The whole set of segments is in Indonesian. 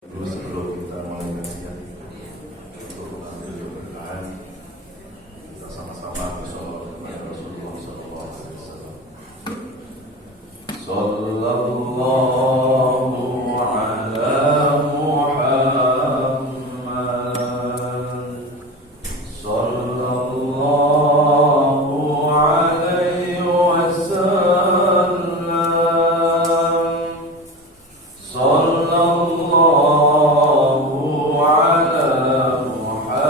Sebelum kita mulai kajian untuk ambil berkahan, kita sama-sama bersolawat kepada Rasulullah Sallallahu Alaihi Wasallam. Sallallahu ala Muhammad, Sallallahu alaihi wasallam, Sallallahu ala Muhammad,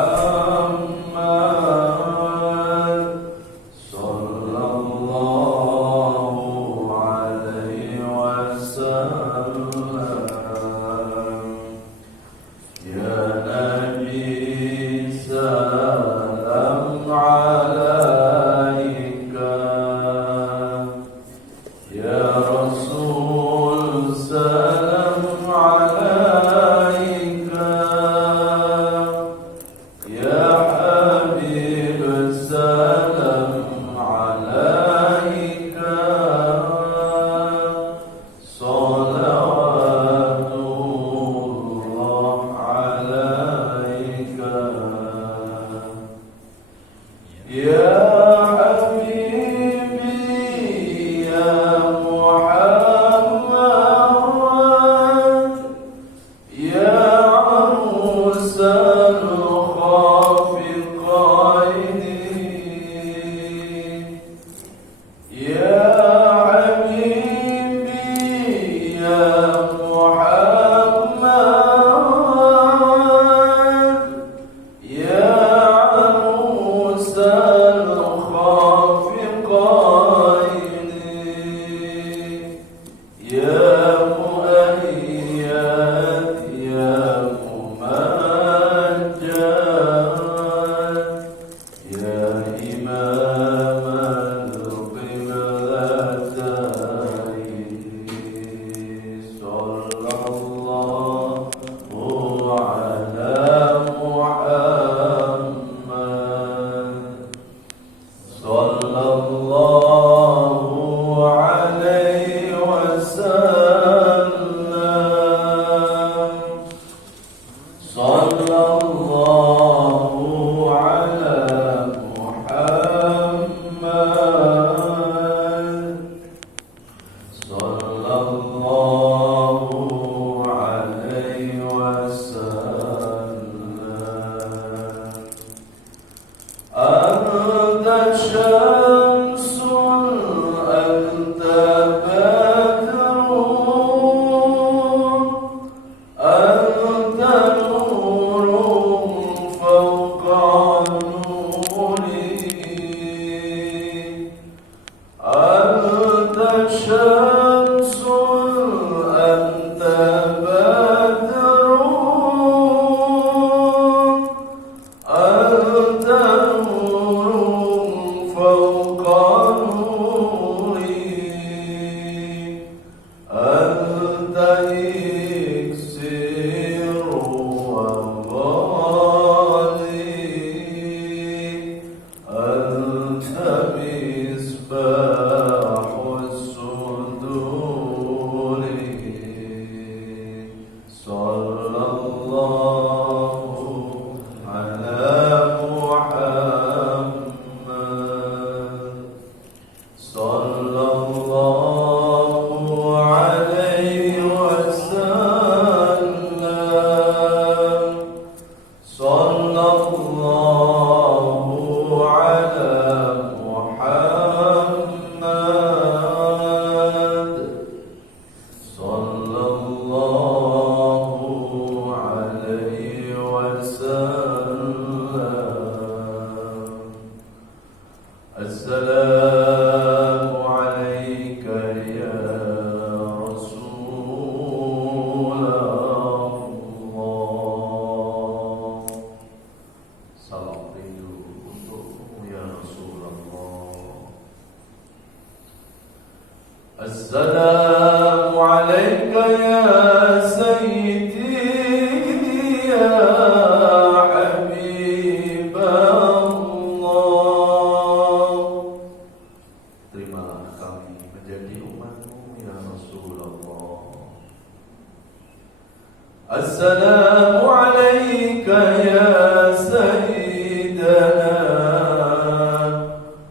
السلام عليك يا سيدنا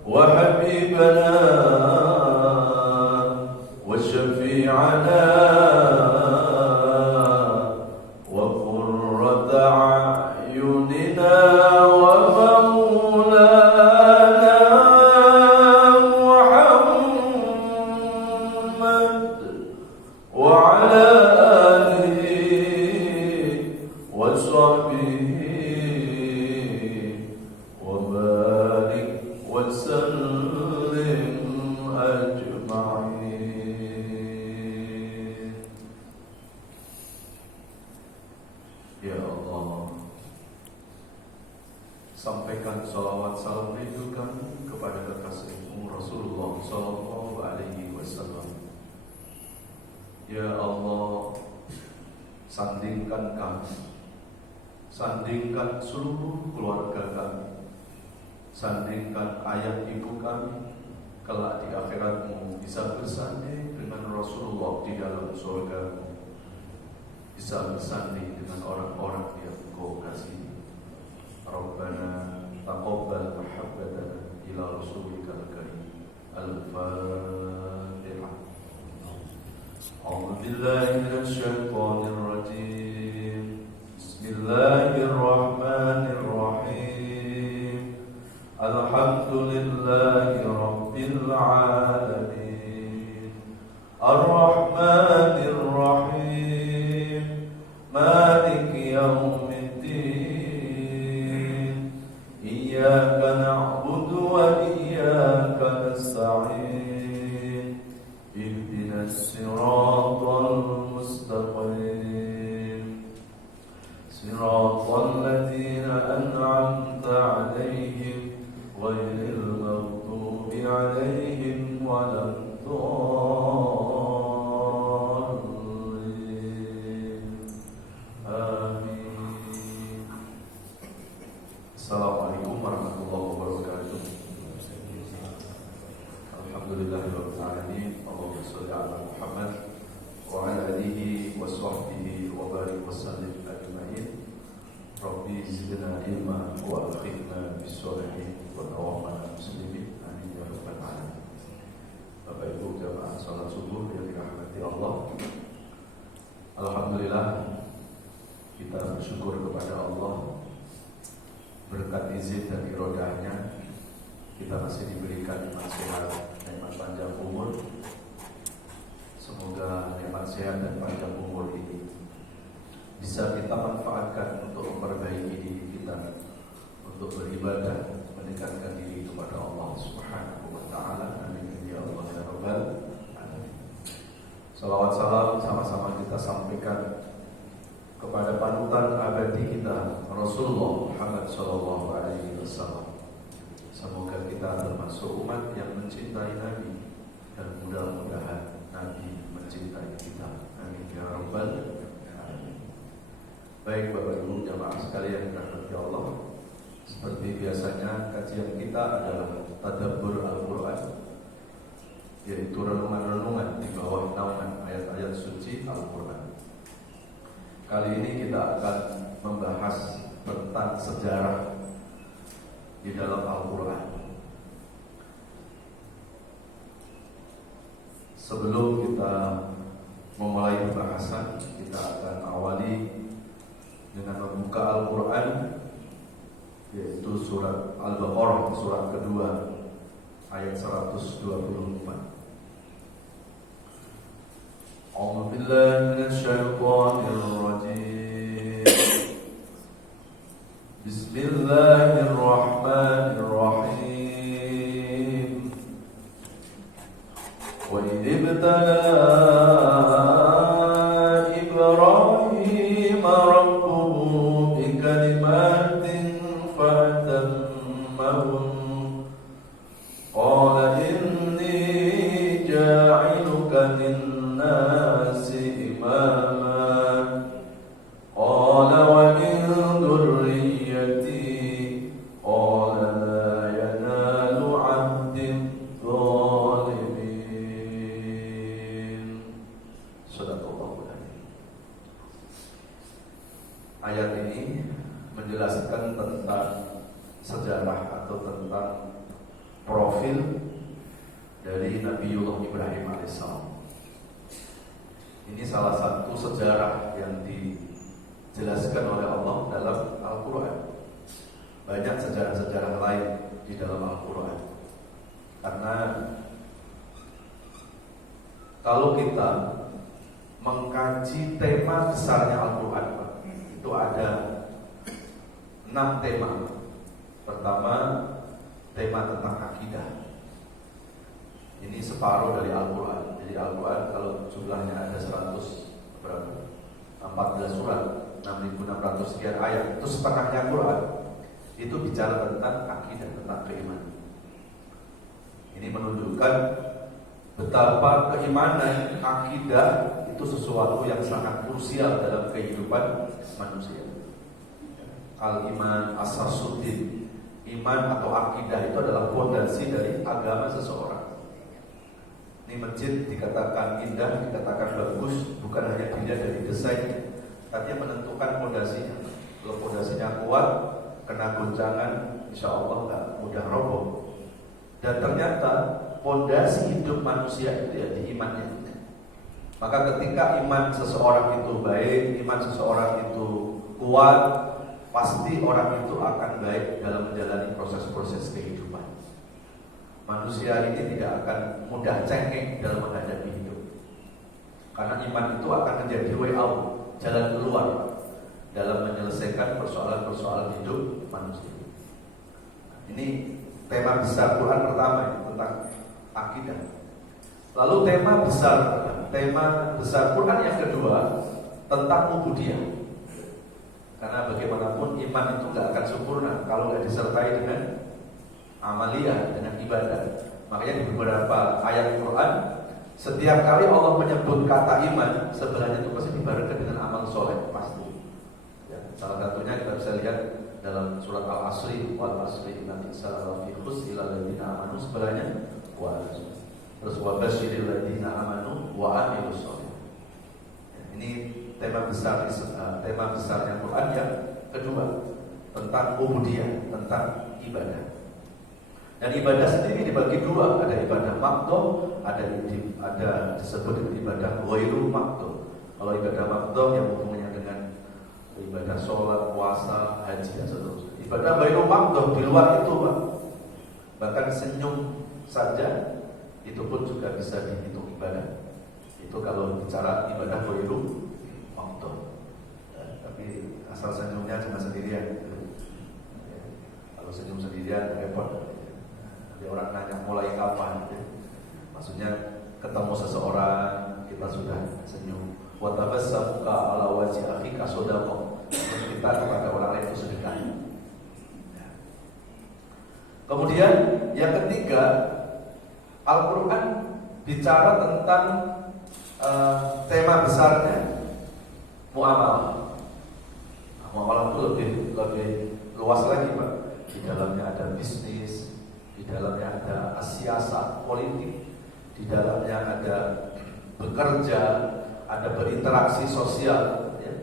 وحبيبنا وشفيعنا وقرة أعيننا ومولانا محمد وعلى آله وصحبه وبارك وسلم أجمعين. Ya Allah, sampaikan salawat salam rindu kami kepada kekasihmu Rasulullah Sallallahu Alaihi Wasallam. Ya Allah, sandingkan kami, sandingkan seluruh keluarga kami, sandingkan ayah ibu kami, kelak di akhiratmu bisa bersanding dengan Rasulullah di dalam surga, bisa bersanding dengan orang-orang yang Engkau kasih. Rabbana taqabbal mahabbatana ila Rasulika al-karim. Al-Fatihah. A'udzu billahi minasy syaithanir rajim. Bismillahirrahmanirrahim. Alhamdulillahi rabbil alamin. Ar-Rahmanir Rahim. Maliki yaumiddin. Iyyaka na'budu wa iyyaka nasta'in. Ihdinas siratal mustaqim. Siratal ladzina an'amta 'alaihim ghairil maghdubi 'alaihim waladdallin. Amin. Assalamualaikum warahmatullahi wabarakatuh. Alhamdulillahirabbil alamin. Allahumma shalli ala Muhammad wa ala alihi wa sahbihi wa barik wa sallim ajma'in. Rabbi zidna ilma wa akhidna bis-sholihin wa tawaffana muslimin. Amin ya rabbal alamin. Bapak Ibu jamaah salat subuh yang dirahmati Allah. Alhamdulillah, kita bersyukur kepada Allah, berkat izin dan irodahnya kita masih diberikan nikmat sehat, nikmat panjang umur. Semoga nikmat sehat dan panjang umur ini bisa kita manfaatkan untuk memperbaiki diri kita, untuk beribadah, mendekatkan diri kepada Allah Subhanahu wa Ta'ala. Amin ya Allah ya Rabbal alamin. Salawat salam sama-sama kita sampaikan kepada panutan abadi kita Rasulullah Muhammad Sallallahu Alaihi Wasallam. Semoga kita termasuk umat yang mencintai Nabi, dan mudah-mudahan Nabi mencintai kita. Amin ya Rabbal alamin. Baik Bapak Ibu jamaah sekalian dirahmati Allah, seperti biasanya kajian kita adalah tadabbur Al-Quran, yaitu renungan-renungan di bawah naungan ayat-ayat suci Al-Quran. Kali ini kita akan membahas tentang sejarah di dalam Al-Quran. Sebelum kita memulai pembahasan, kita akan awali dengan membuka Al-Quran, yaitu surat Al-Baqarah, surat kedua, ayat 124. A'udzu billahi minasy syaithanir rajim. Bismillahirrahmanirrahim. Wa idh ibtala Ibrahim rabbuhu bikalimatin fatammahun. Qala inni ja'iluka lin-nasi imama Ayat ini menjelaskan tentang sejarah atau tentang profil dari Nabiullah Ibrahim alaihissalam. Ini salah satu sejarah yang dijelaskan oleh Allah dalam Al-Quran. Banyak sejarah-sejarah lain di dalam Al-Quran. Karena kalau kita mengkaji tema besarnya Al-Quran, itu ada 6 tema. Pertama, tema tentang akidah. Ini separuh dari Al-Quran. Jadi Al-Quran kalau jumlahnya ada 100 berapa? 14 surat, 6.600 sekian ayat. Itu setengahnya Quran. Itu bicara tentang akidah, tentang keimanan. Ini menunjukkan betapa keimanan, akidah itu sesuatu yang sangat krusial dalam kehidupan manusia. Al-iman asasuddin. Iman atau akidah itu adalah fondasi dari agama seseorang. Ini masjid dikatakan indah, dikatakan bagus, bukan hanya dilihat dari desainnya, tapi menentukan fondasinya. Kalau fondasinya kuat, kena goncangan, insya Allah nggak mudah roboh. Dan ternyata fondasi hidup manusia itu ya di imannya. Maka ketika iman seseorang itu baik, iman seseorang itu kuat, pasti orang itu akan baik dalam menjalani proses-proses kehidupan. Manusia ini tidak akan mudah cengeng dalam menghadapi hidup. Karena iman itu akan menjadi way out, jalan keluar dalam menyelesaikan persoalan-persoalan hidup manusia. Ini tema besar Quran pertama tentang akidah. Lalu tema besar Quran yang kedua tentang ubudiyah. Karena bagaimanapun iman itu gak akan sempurna kalau gak disertai dengan amaliyah, dengan ibadah. Makanya di beberapa ayat Quran, setiap kali Allah menyebut kata iman, sebelahnya itu pasti dibarengkan dengan amal soleh, pasti. Ya, salah satunya kita bisa lihat dalam surat Al-Asri, wal asri innal insana lafi khusr illa alladziina amanu, sebelahnya terus wa basyiril ladziina amanu wa amilus sholih. Ini tema besarnya Quran yang kedua tentang ubudiyah, tentang ibadah. Dan ibadah sendiri dibagi dua, ada ibadah maqdhah, ada disebut dengan ibadah ghairu maqdhah. Kalau ibadah maqdhah yang hubungannya dengan ibadah sholat, puasa, haji dan seterusnya. Ibadah ghairu maqdhah di luar itu, Pak. Bahkan senyum saja itu pun juga bisa dihitung ibadah. Itu kalau bicara ibadah ghairu maqdhah. Tapi asal senyumnya cuma sendirian. Kalau senyum sendirian repot. Ada orang nanya mulai kapan, maksudnya ketemu seseorang kita sudah senyum. Wa tabassamuka ala wajhi akhika shadaqah. Kita kepada orang lain itu sedekah. Kemudian yang ketiga, Al-Quran bicara tentang tema besarnya muamalah. Muamalah itu lebih luas lagi, Pak. Di dalamnya ada bisnis, di dalamnya ada siasat politik, di dalamnya ada bekerja, ada berinteraksi sosial. Ya.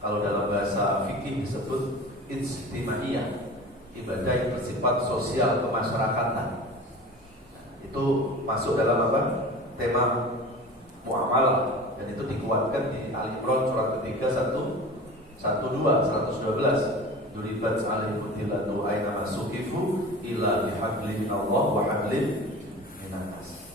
Kalau dalam bahasa fikih disebut ijtimaiyah, ibadah yang bersifat sosial kemasyarakatan. Itu masuk dalam apa? Tema muamalah, dan itu dikuatkan di Al-Imran surat ketiga 112. Duribat alaihim tilatu aina masukifu ila bihablin minallah wa hablin minannas.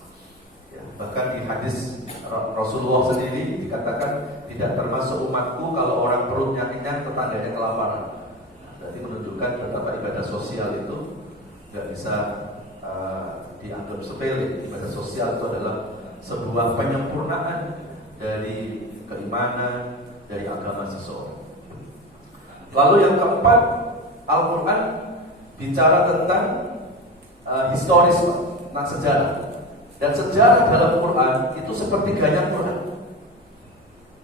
Ya, bahkan di hadis Rasulullah sendiri dikatakan tidak termasuk umatku kalau orang perutnya kenyang tetangganya kelaparan. Berarti menunjukkan betapa ibadah sosial itu tidak bisa dianggap sepele. Ibadah sosial itu adalah sebuah penyempurnaan dari keimanan, dari agama seseorang. Lalu yang keempat, Al-Quran bicara tentang historis, tentang sejarah. Dan sejarah dalam Quran itu sepertiganya Quran.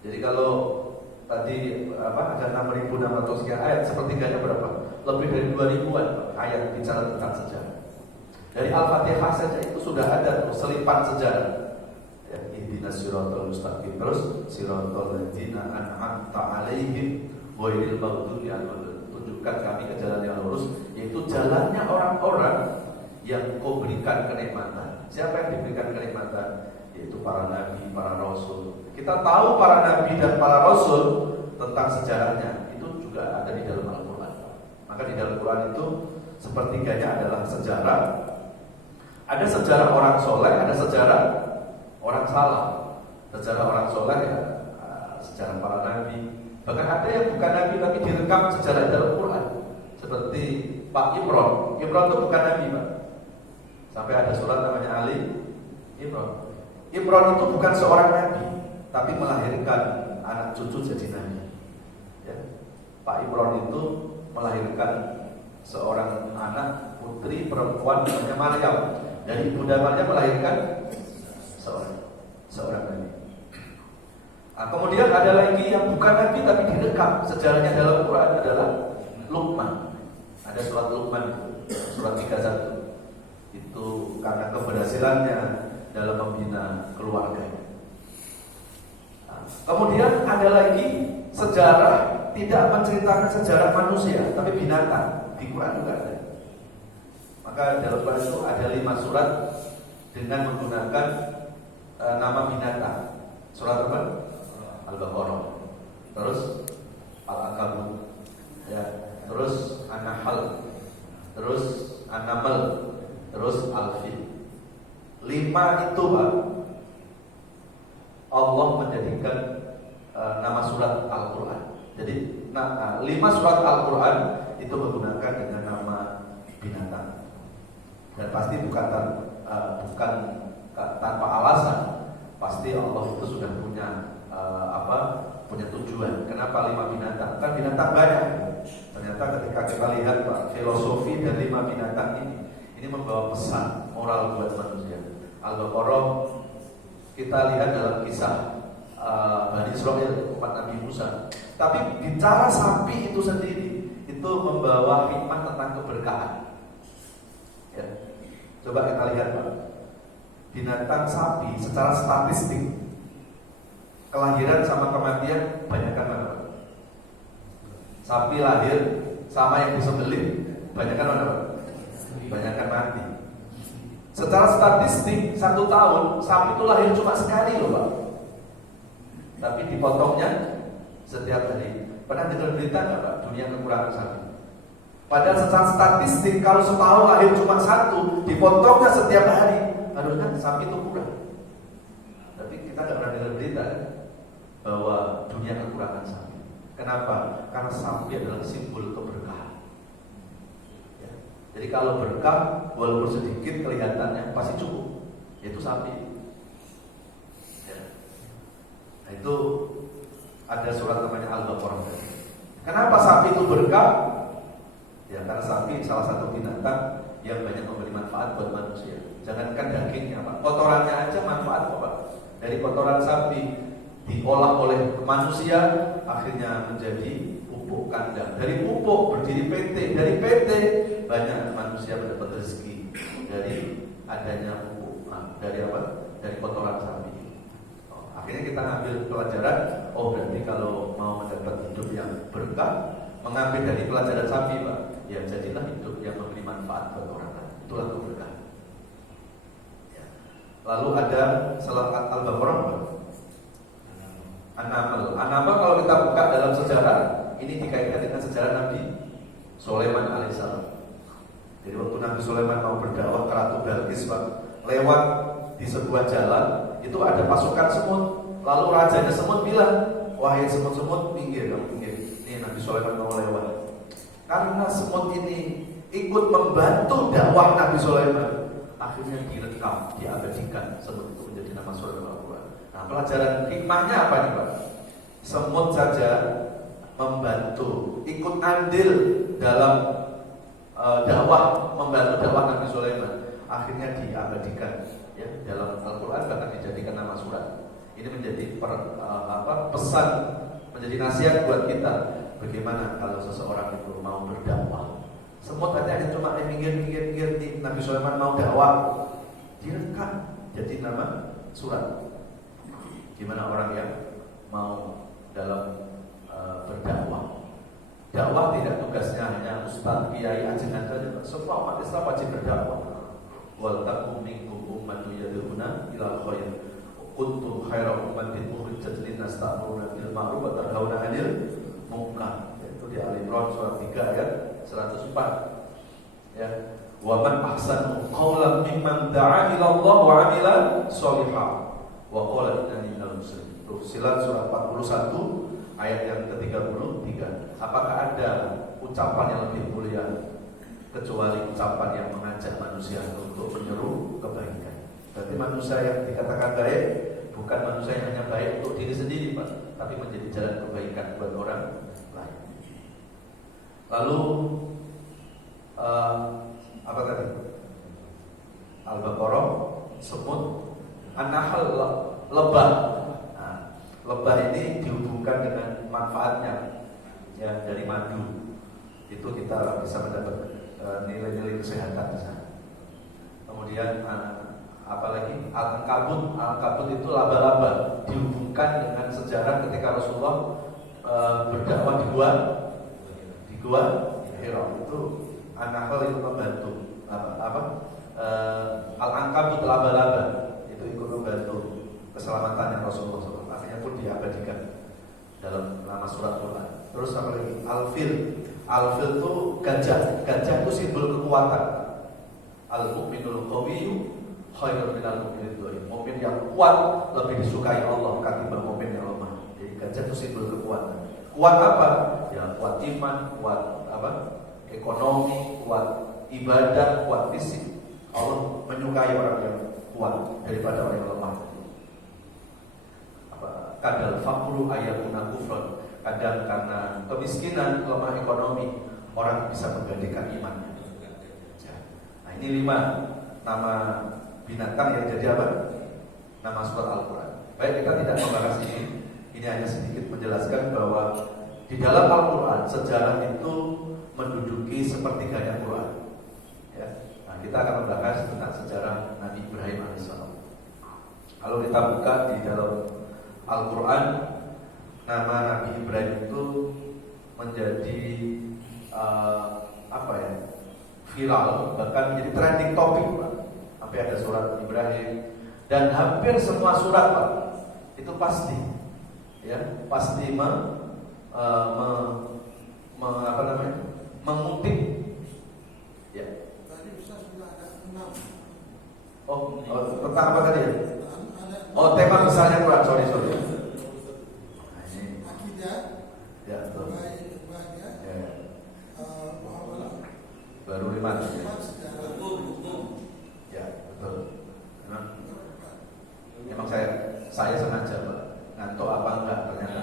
Jadi kalau tadi ada 6.600 sekian ayat, sepertiganya berapa? Lebih dari 2.000-an ayat bicara tentang sejarah. Dari Al-Fatihah saja itu sudah ada selipan sejarah. Ya, ihdinas siratal mustaqim, terus siratal ladzina an'amta 'alaihim Wailil maghdubi alaihim, tunjukkan kami ke jalan yang lurus, yaitu jalannya orang-orang yang Kau berikan kenikmatan. Siapa yang diberikan kenikmatan? Yaitu para nabi, para rasul. Kita tahu para nabi dan para rasul tentang sejarahnya, itu juga ada di dalam Al-Quran. Maka di dalam Al-Quran itu sepertiganya adalah sejarah. Ada sejarah orang soleh, ada sejarah orang salah. Sejarah orang soleh ya, sejarah para nabi. Bahkan ada yang bukan nabi tapi direkam sejarah dalam Quran. Seperti Pak Imran. Imran itu bukan nabi, Pak. Sampai ada surat namanya Ali Imran. Imran itu bukan seorang nabi, tapi melahirkan anak cucu jadi nabi. Ya. Pak Imran itu melahirkan seorang anak putri perempuan namanya Maryam. Dari Bunda Maryam melahirkan seorang nabi. Nah, kemudian ada lagi yang bukan nabi tapi direkam sejarahnya dalam Quran adalah Luqman. Ada surat Luqman, surat 31. Itu karena keberhasilannya dalam membina keluarganya. Nah, kemudian ada lagi sejarah tidak menceritakan sejarah manusia tapi binatang. Di Quran juga ada. Maka dalam Quran itu ada 5 surat dengan menggunakan nama binatang. Surat apa? Al-Baqarah. Terus Al-Ankabut. Ya. Terus An-Nahl. Terus An-Naml. Terus Al-Fil. 5 itu, Pak, Allah menjadikan nama surat Al-Quran. Jadi 5 surat Al-Quran itu menggunakan dengan nama binatang. Dan pasti bukan tanpa alasan. Pasti Allah itu sudah punya punya tujuan. Kenapa 5 binatang? Kan binatang banyak. Ternyata ketika kita lihat, Pak, filosofi dari 5 binatang ini membawa pesan moral buat manusia. Al-Baqarah kita lihat dalam kisah Bani Israil, umat Nabi Musa. Tapi bicara sapi itu sendiri itu membawa hikmah tentang keberkahan. Ya. Coba kita lihat, Pak. Binatang sapi secara statistik kelahiran sama kematian banyakkan mana, Pak? Sapi lahir sama yang disembelih banyakkan mana, Pak? Banyakkan mati. Secara statistik 1 tahun sapi itu lahir cuma sekali loh, Pak. Tapi dipotongnya setiap hari. Pernah dengar berita nggak, Pak? Dunia kekurangan sapi. Padahal secara statistik kalau setahun lahir cuma 1, dipotongnya setiap hari, harusnya sapi itu kurang. Tapi kita nggak pernah dengar berita bahwa dunia kekurangan sapi. Kenapa? Karena sapi adalah simbol keberkahan. Ya. Jadi kalau berkah walaupun sedikit kelihatannya pasti cukup, yaitu sapi. Ya. Nah, itu ada surat namanya Al-Baqarah. Kenapa sapi itu berkah? Ya, karena sapi salah satu binatang yang banyak memberi manfaat buat manusia. Jangankan dagingnya, Pak, kotorannya aja manfaat, Pak. Dari kotoran sapi diolah oleh manusia, akhirnya menjadi pupuk kandang. Dari pupuk berdiri PT. Dari PT banyak manusia mendapat rezeki dari adanya pupuk. Nah, dari apa? Dari kotoran sapi. Akhirnya kita ambil pelajaran. Oh, berarti kalau mau mendapat hidup yang berkah, mengambil dari pelajaran sapi, Pak, ya jadilah hidup yang memberi manfaat buat orang lain. Itulah keberkahan. Ya. Lalu ada salat Al-Baqarah, Pak. An-Naml kalau kita buka dalam sejarah, ini dikaitkan dengan sejarah Nabi Sulaiman alaihissalam. Jadi waktu Nabi Sulaiman mau berdakwah ke Ratu Balqis, Pak, lewat di sebuah jalan itu ada pasukan semut. Lalu rajanya semut bilang, wahai semut-semut, minggir kamu, minggir. Ini Nabi Sulaiman mau lewat. Karena semut ini ikut membantu dakwah Nabi Sulaiman, akhirnya direkam, diabadikan semut itu menjadi nama surat Al-Quran. Nah, pelajaran hikmahnya apa nih, Pak? Semut saja membantu, ikut andil dalam dakwah, membantu dakwah Nabi Sulaiman, akhirnya diabadikan ya dalam Al-Quran, bahkan dijadikan nama surat. Ini menjadi pesan, menjadi nasihat buat kita. Bagaimana kalau seseorang itu mau berdakwah? Semut aja cuma minggir Nabi Sulaiman mau dakwah, direkam jadi nama surat. Gimana orang yang mau dalam berdakwah? Dakwah tidak tugasnya hanya ustaz, kiai, ajengan saja. Semua umat Islam wajib berdakwah. Wal takum minkum ummatun yad'una ilal khair. Kuntum khaira ummatin ukhrijat lin-nas ta'muruna bil ma'ruf wa tanhauna 'anil munkar. Itu di Al-Imran surat 3 ayat 104. Ya. Wa man ahsanu qawlan mimman da'a ila Allah wa 'amila shalihan wa qala innani minal muslimin. Fussilat surat 41 ayat yang ke-33. Apakah ada ucapan yang lebih mulia kecuali ucapan yang mengajak manusia untuk menyeru kebaikan? Berarti manusia yang dikatakan baik bukan manusia yang hanya baik untuk diri sendiri, Pak, tapi menjadi jalan kebaikan buat orang lain. Lalu apa tadi? Al-Baqarah, semut, An-Nahl, lebah. Lebah ini dihubungkan dengan manfaatnya, ya, dari madu. Itu kita bisa mendapat nilai-nilai kesehatan di sana. Kemudian apalagi Al-Ankabut itu laba-laba, dihubungkan dengan sejarah ketika Rasulullah berdakwah di gua Hira. Itu An-Nahl itu membantu Al-Ankabut laba-laba itu ikut membantu keselamatannya Rasulullah SAW. Akhirnya pun diabadikan dalam nama surat Quran. Terus apa lagi? Al-fil itu gajah. Gajah itu simbol kekuatan. Al-mu'minul qawiyyu khairun minal mu'minid dhaif. Mukmin yang kuat lebih disukai Allah ketimbang mukmin yang lemah. Jadi gajah itu simbol kekuatan. Kuat apa? Ya kuat iman, kuat apa? Ekonomi, kuat ibadah, kuat fisik. Allah menyukai orang yang kuat daripada orang yang lemah. Kadal fakru ayatuna kufron. Kadang karena kemiskinan, lemah ekonomi, orang bisa menggantikan imannya. Nah, ini 5 nama binatang yang jadi apa? Nama surat Al-Quran. Baik, kita tidak membahas ini. Ini hanya sedikit menjelaskan bahwa di dalam Al-Quran sejarah itu menduduki sepertiganya Quran. Ya. Nah, kita akan membahas tentang sejarah Nabi Ibrahim alaihissalam. Kalau kita buka di dalam Al-Quran, nama Nabi Ibrahim itu menjadi viral, bahkan menjadi trending topic, Pak. Sampai ada surat Ibrahim dan hampir semua surat, Pak, itu pasti, ya, pasti mengutip, ya. Tadi Ustaz sudah ada 6. Tentang apa tadi ya? Tema besarnya Quran, sorry. Akidah, ya, betul. Bahagia, Ya. muamalah, Baru 5. sejarah, Ya, betul. Emang saya sengaja, Pak, ngantuk apa enggak ternyata.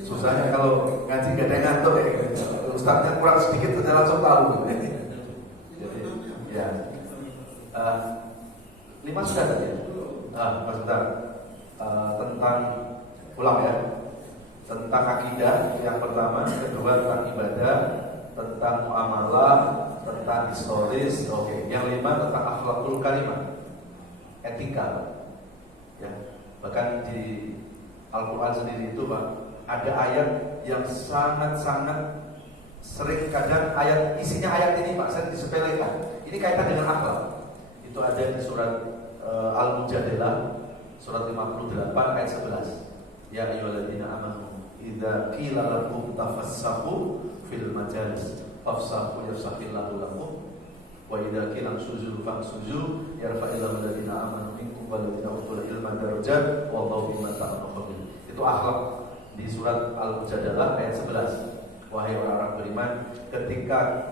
Susahnya kalau ngaji gak ada yang ngantuk ya. Ustaznya kurang sedikit ternyata langsung tahu. Jadi, ya. 5 sudah tadi ya? Sebentar. Tentang ulang ya. Tentang akidah yang pertama, kedua tentang ibadah, tentang muamalah, tentang historis. Oke. Yang 5 tentang akhlakul karimah, etika. Ya. Bahkan di Al-Quran sendiri itu, Pak, ada ayat yang sangat-sangat sering, kadang isinya ayat ini, Pak, saya disepelekan. Ini kaitan dengan akhlak. Itu ada di surat Al-Mujadilah surat 58 ayat 11. Ya ayyuhalladzina amanu idza qila lakum tafassahu fil majalis fafsahu yafsahillahu lakum wa idza qila suzu famsuzu yarfa'illahu alladzina amanu minkum wal ladzina utul ilma darajat wallahu bima ta'malun khabir. Itu akhlak di surat Al-Mujadilah ayat 11. Wahai orang-orang beriman, ketika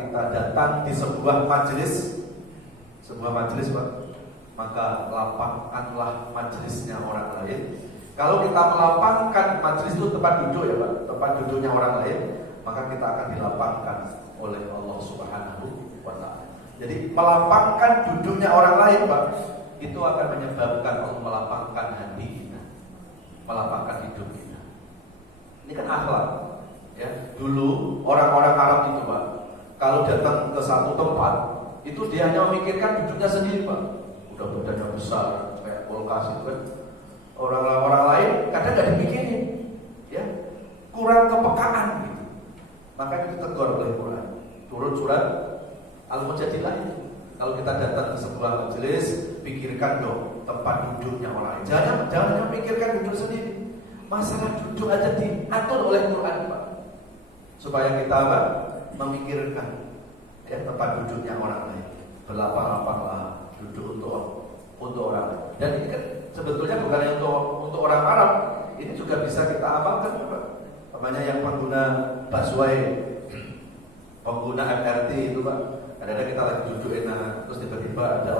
kita datang di sebuah majelis, Pak, maka lapangkanlah majelisnya orang lain. Kalau kita melapangkan majelis itu tempat duduk ya, Pak, tempat duduknya orang lain, maka kita akan dilapangkan oleh Allah Subhanahu wa ta'ala. Jadi melapangkan duduknya orang lain, Pak, itu akan menyebabkan Allah melapangkan hati kita, melapangkan hidup kita. Ini kan akhlak, ya. Dulu orang-orang Arab itu, Pak, kalau datang ke satu tempat, itu dia hanya memikirkan duduknya sendiri, Pak. Udah badannya besar kayak kulkas itu kan. Orang lain kadang nggak dipikir turun surat Al-Mujadilah itu. Kalau kita datang ke sebuah majelis, pikirkan dong tempat duduknya orang lain. Jangan pikirkan duduk sendiri. Masalah duduk aja diatur oleh Quran, Pak. Supaya kita apa? Memikirkan ya tempat duduknya orang lain. Berlapang-lapanglah duduk untuk orang lain. Dan ini kan sebetulnya bukan untuk orang Arab. Ini juga bisa kita amalkan, Pak. Namanya yang pengguna busway, pengguna MRT itu, Pak. Kadang-kadang kita lagi duduk enak, terus tiba-tiba ada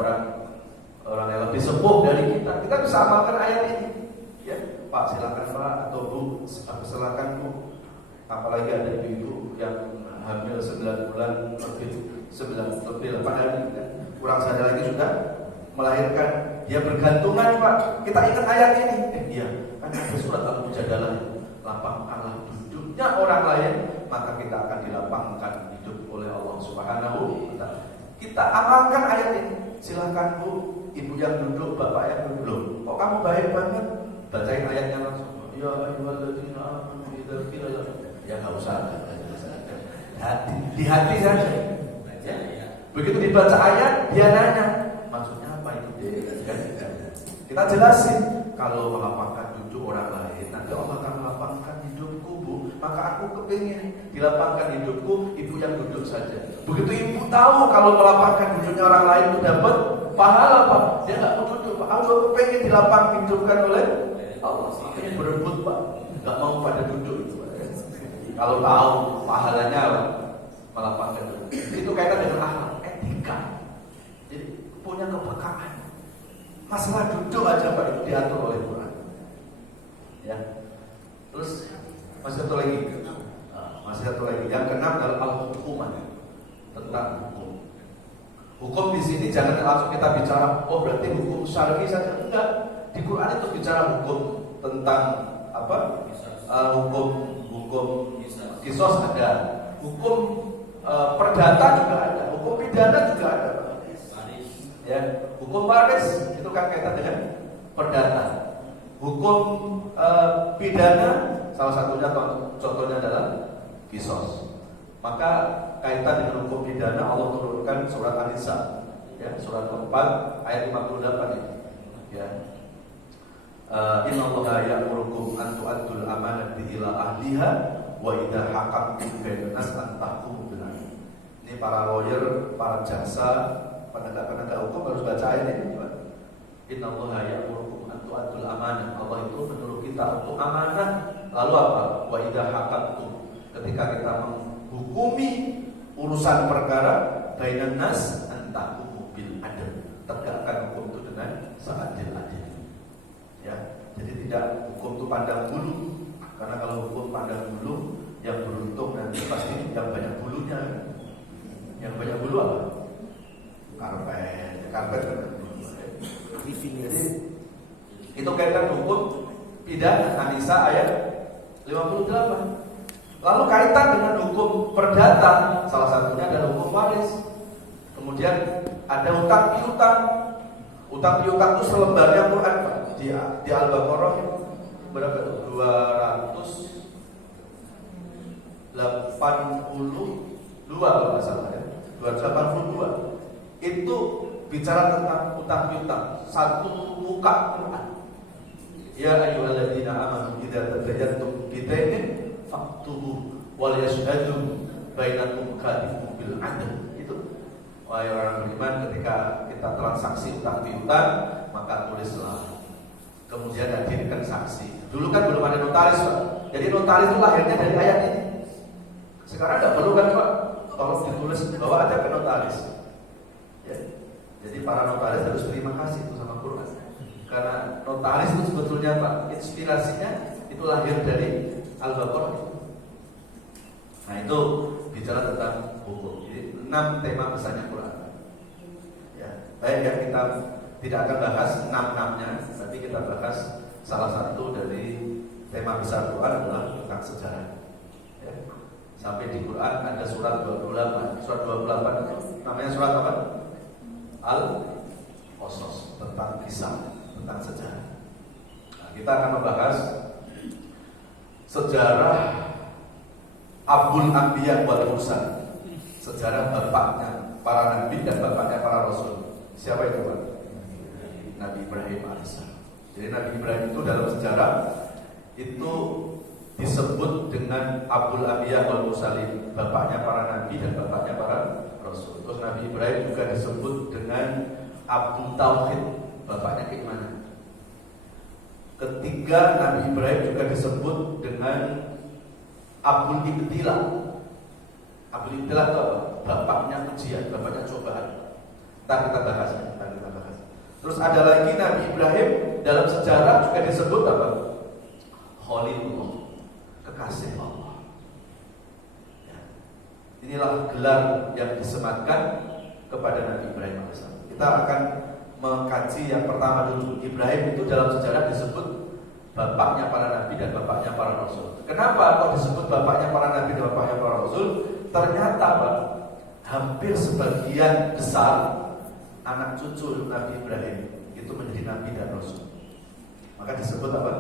orang yang lebih sepuh dari kita bisa amalkan ayat ini. Ya, Pak silakan Pak, atau Bu silakan Bu. Apalagi ada ibu yang hamil 9 bulan lebih 8 hari, kan? Kurang saja lagi sudah melahirkan. Dia bergantungan, Pak. Kita ingat ayat ini. Iya, kan ada surat Al-Mujadalah. Lapangkanlah duduknya orang lain, maka kita akan dilapangkan hidup oleh Allah Subhanahu wa Ta'ala. Kita amalkan ayat ini. Silakan Bu, ibu yang duduk, bapak yang duduk. Kok kamu baik banget? Bacain ayatnya langsung. Ya ayyuhalladzina amanu idza qila lakum. Ya enggak usah. Di hati saja. Ya. Begitu dibaca ayat, dia nanya, maksudnya apa itu? Kita jelasin, kalau melapangkan duduk orang lain, nanti Allah akan melapangkan hidupku, Bu. Maka aku kepingin dilapangkan hidupku, ibu yang duduk saja. Begitu ibu tahu kalau melapangkan duduknya orang lain itu dapat pahala, Pak. Dia nggak mau duduk, Pak. Aku kepingin dilapang hidupkan oleh Allah. Makanya berebut, Pak. Nggak mau pada duduk itu, Pak. Kalau tahu pahalanya melapangkan duduk. Itu kaitan dengan akhlak, etika. Jadi punya kepekaan. Masalah duduk aja, Pak, itu diatur oleh Quran. Ya. Terus masih satu lagi. Yang keenam adalah al-hukuman, tentang hukum. Hukum di sini jangan langsung kita bicara, oh berarti hukum syar'i saja. Enggak. Di Quran itu bicara hukum tentang apa? Hukum kisos ada, hukum perdata juga ada, hukum pidana juga ada. Ya, hukum waris itu kan kaitan dengan perdata. Hukum pidana salah satunya contohnya adalah kisos. Maka kaitan dengan hukum pidana Allah turunkan surat An-Nisa, ya, surat 4 ayat 58 itu. Ya. Innallaha ya'murukum an tu'addul amanati ila ahliha wa idza hakamtum bainan nas an tahkumu bil 'adl. Ini para lawyer, para jaksa, penegak hukum harus baca ayat ini, Pak. Innallaha ya'murukum an tu'addul amanah. Allah itu menyuruh kita untuk amanah. Lalu apa? Wa idza hakamtum, ketika kita menghukumi urusan perkara bainan nas an tahkumu bil 'adl. Tegakkan hukum itu dengan seadil-adilnya. Ya, jadi tidak hukum itu pandang bulu. Karena kalau hukum pandang bulu, yang beruntung nanti pasti yang banyak bulunya. Yang banyak bulu apa? Karpet kan. Jadi itu kaitan hukum pidana An-Nisa ayat 58. Lalu kaitan dengan hukum perdata, salah satunya adalah hukum waris. Kemudian ada utang piutang. Utang piutang itu selembarnya Quran, Pak. Di Al-Baqarah berapa itu? 282 kalau nggak salah ya. 282 itu bicara tentang utang piutang, satu muka Quran. Ya ayyuhalladzina amanu idza tadayantum bidainin faktubu wal yashhadu bainakum katibun bil 'adl. Itu wahai orang beriman, ketika kita transaksi utang piutang maka tulislah, kemudian hadirkan saksi. Dulu kan belum ada notaris, Pak. Jadi notaris itu lahirnya dari ayat ini. Sekarang tidak perlu kan, Pak? Tolong ditulis, bawa aja ke notaris. Ya. Jadi para notaris harus terima kasih itu sama Quran. Karena notaris itu sebetulnya, Pak, inspirasinya itu lahir dari Al-Baqarah. Nah itu bicara tentang hukum. Jadi 6 tema besarnya Quran. Ya, baik ya, kita tidak akan bahas 6-6-nya, tapi kita bahas salah satu dari tema besar Quran adalah tentang sejarah. Ya. Sampai di Quran ada surat 28. Surat 28 itu namanya surat apa? Al-Qasas, tentang kisah, tentang sejarah. Nah, kita akan membahas sejarah Abul Anbiya wal Mursal, sejarah bapaknya para nabi dan bapaknya para rasul. Siapa itu Pak? Nabi Ibrahim alaihissalam. Jadi Nabi Ibrahim itu dalam sejarah itu disebut dengan Abul Anbiya wal Mursalin, bapaknya para nabi dan bapaknya para rasul. Terus Nabi Ibrahim juga disebut dengan Abdul Tauhid, bapaknya keimanan. Ketiga, Nabi Ibrahim juga disebut dengan Abul Ibtilah. Abul Ibtilah itu apa? Bapaknya ujian, bapaknya cobaan. Ntar kita bahas. Terus ada lagi Nabi Ibrahim dalam sejarah juga disebut apa? Khalilullah, kekasih Allah. Ya. Inilah gelar yang disematkan kepada Nabi Ibrahim AS. Kita akan mengkaji yang pertama dulu. Ibrahim itu dalam sejarah disebut bapaknya para nabi dan bapaknya para rasul. Kenapa kok disebut bapaknya para nabi dan bapaknya para rasul? Ternyata Pak, hampir sebagian besar anak cucu Nabi Ibrahim itu menjadi nabi dan rasul. Maka disebut apa?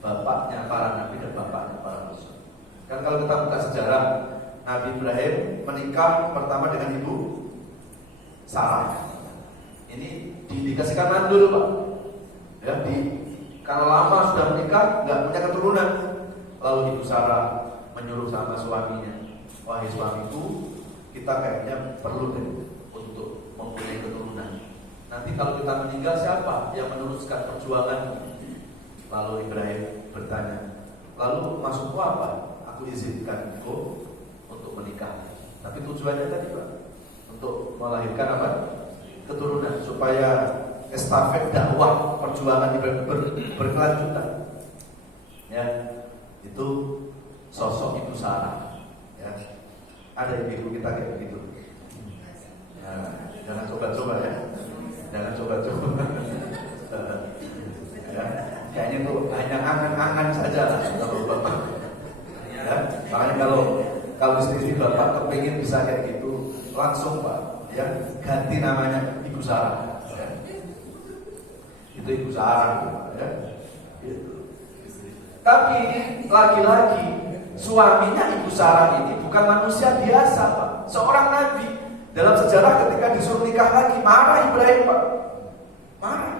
Bapaknya para nabi dan bapaknya para rasul. Kan kalau kita buka sejarah, Nabi Ibrahim menikah pertama dengan ibu Sarah. Ini diindikasikan mandul Pak. Ya, kalau lama sudah menikah nggak punya keturunan, lalu ibu Sarah menyuruh sama suaminya, wahai suamiku, kita kayaknya perlu deh untuk mempunyai keturunan. Nanti kalau kita meninggal siapa yang meneruskan perjuangan? Lalu Ibrahim bertanya, lalu maksudmu apa? Aku izinkan engkau untuk menikah. Tapi tujuannya tadi Pak, untuk melahirkan apa? Keturunan, supaya estafet dakwah perjuangan berkelanjutan. Ya, itu sosok ibu Sarah. Ya, ada ibu kita kayak begitu. Ya, jangan coba-coba ya, jangan coba-coba. Ya, kayaknya itu hanya angan-angan saja lah kalau bapak. Ya, makanya kalau istri bapak kepingin bisa kayak gitu, langsung Pak. Ya, ganti namanya Ibu Sarah. Ya. Itu Ibu Sarah, ya. Gitu. Tapi lagi-lagi suaminya Ibu Sarah ini bukan manusia biasa, Pak. Seorang nabi. Dalam sejarah ketika disuruh nikah lagi, marah Ibrahim, Pak. Marah.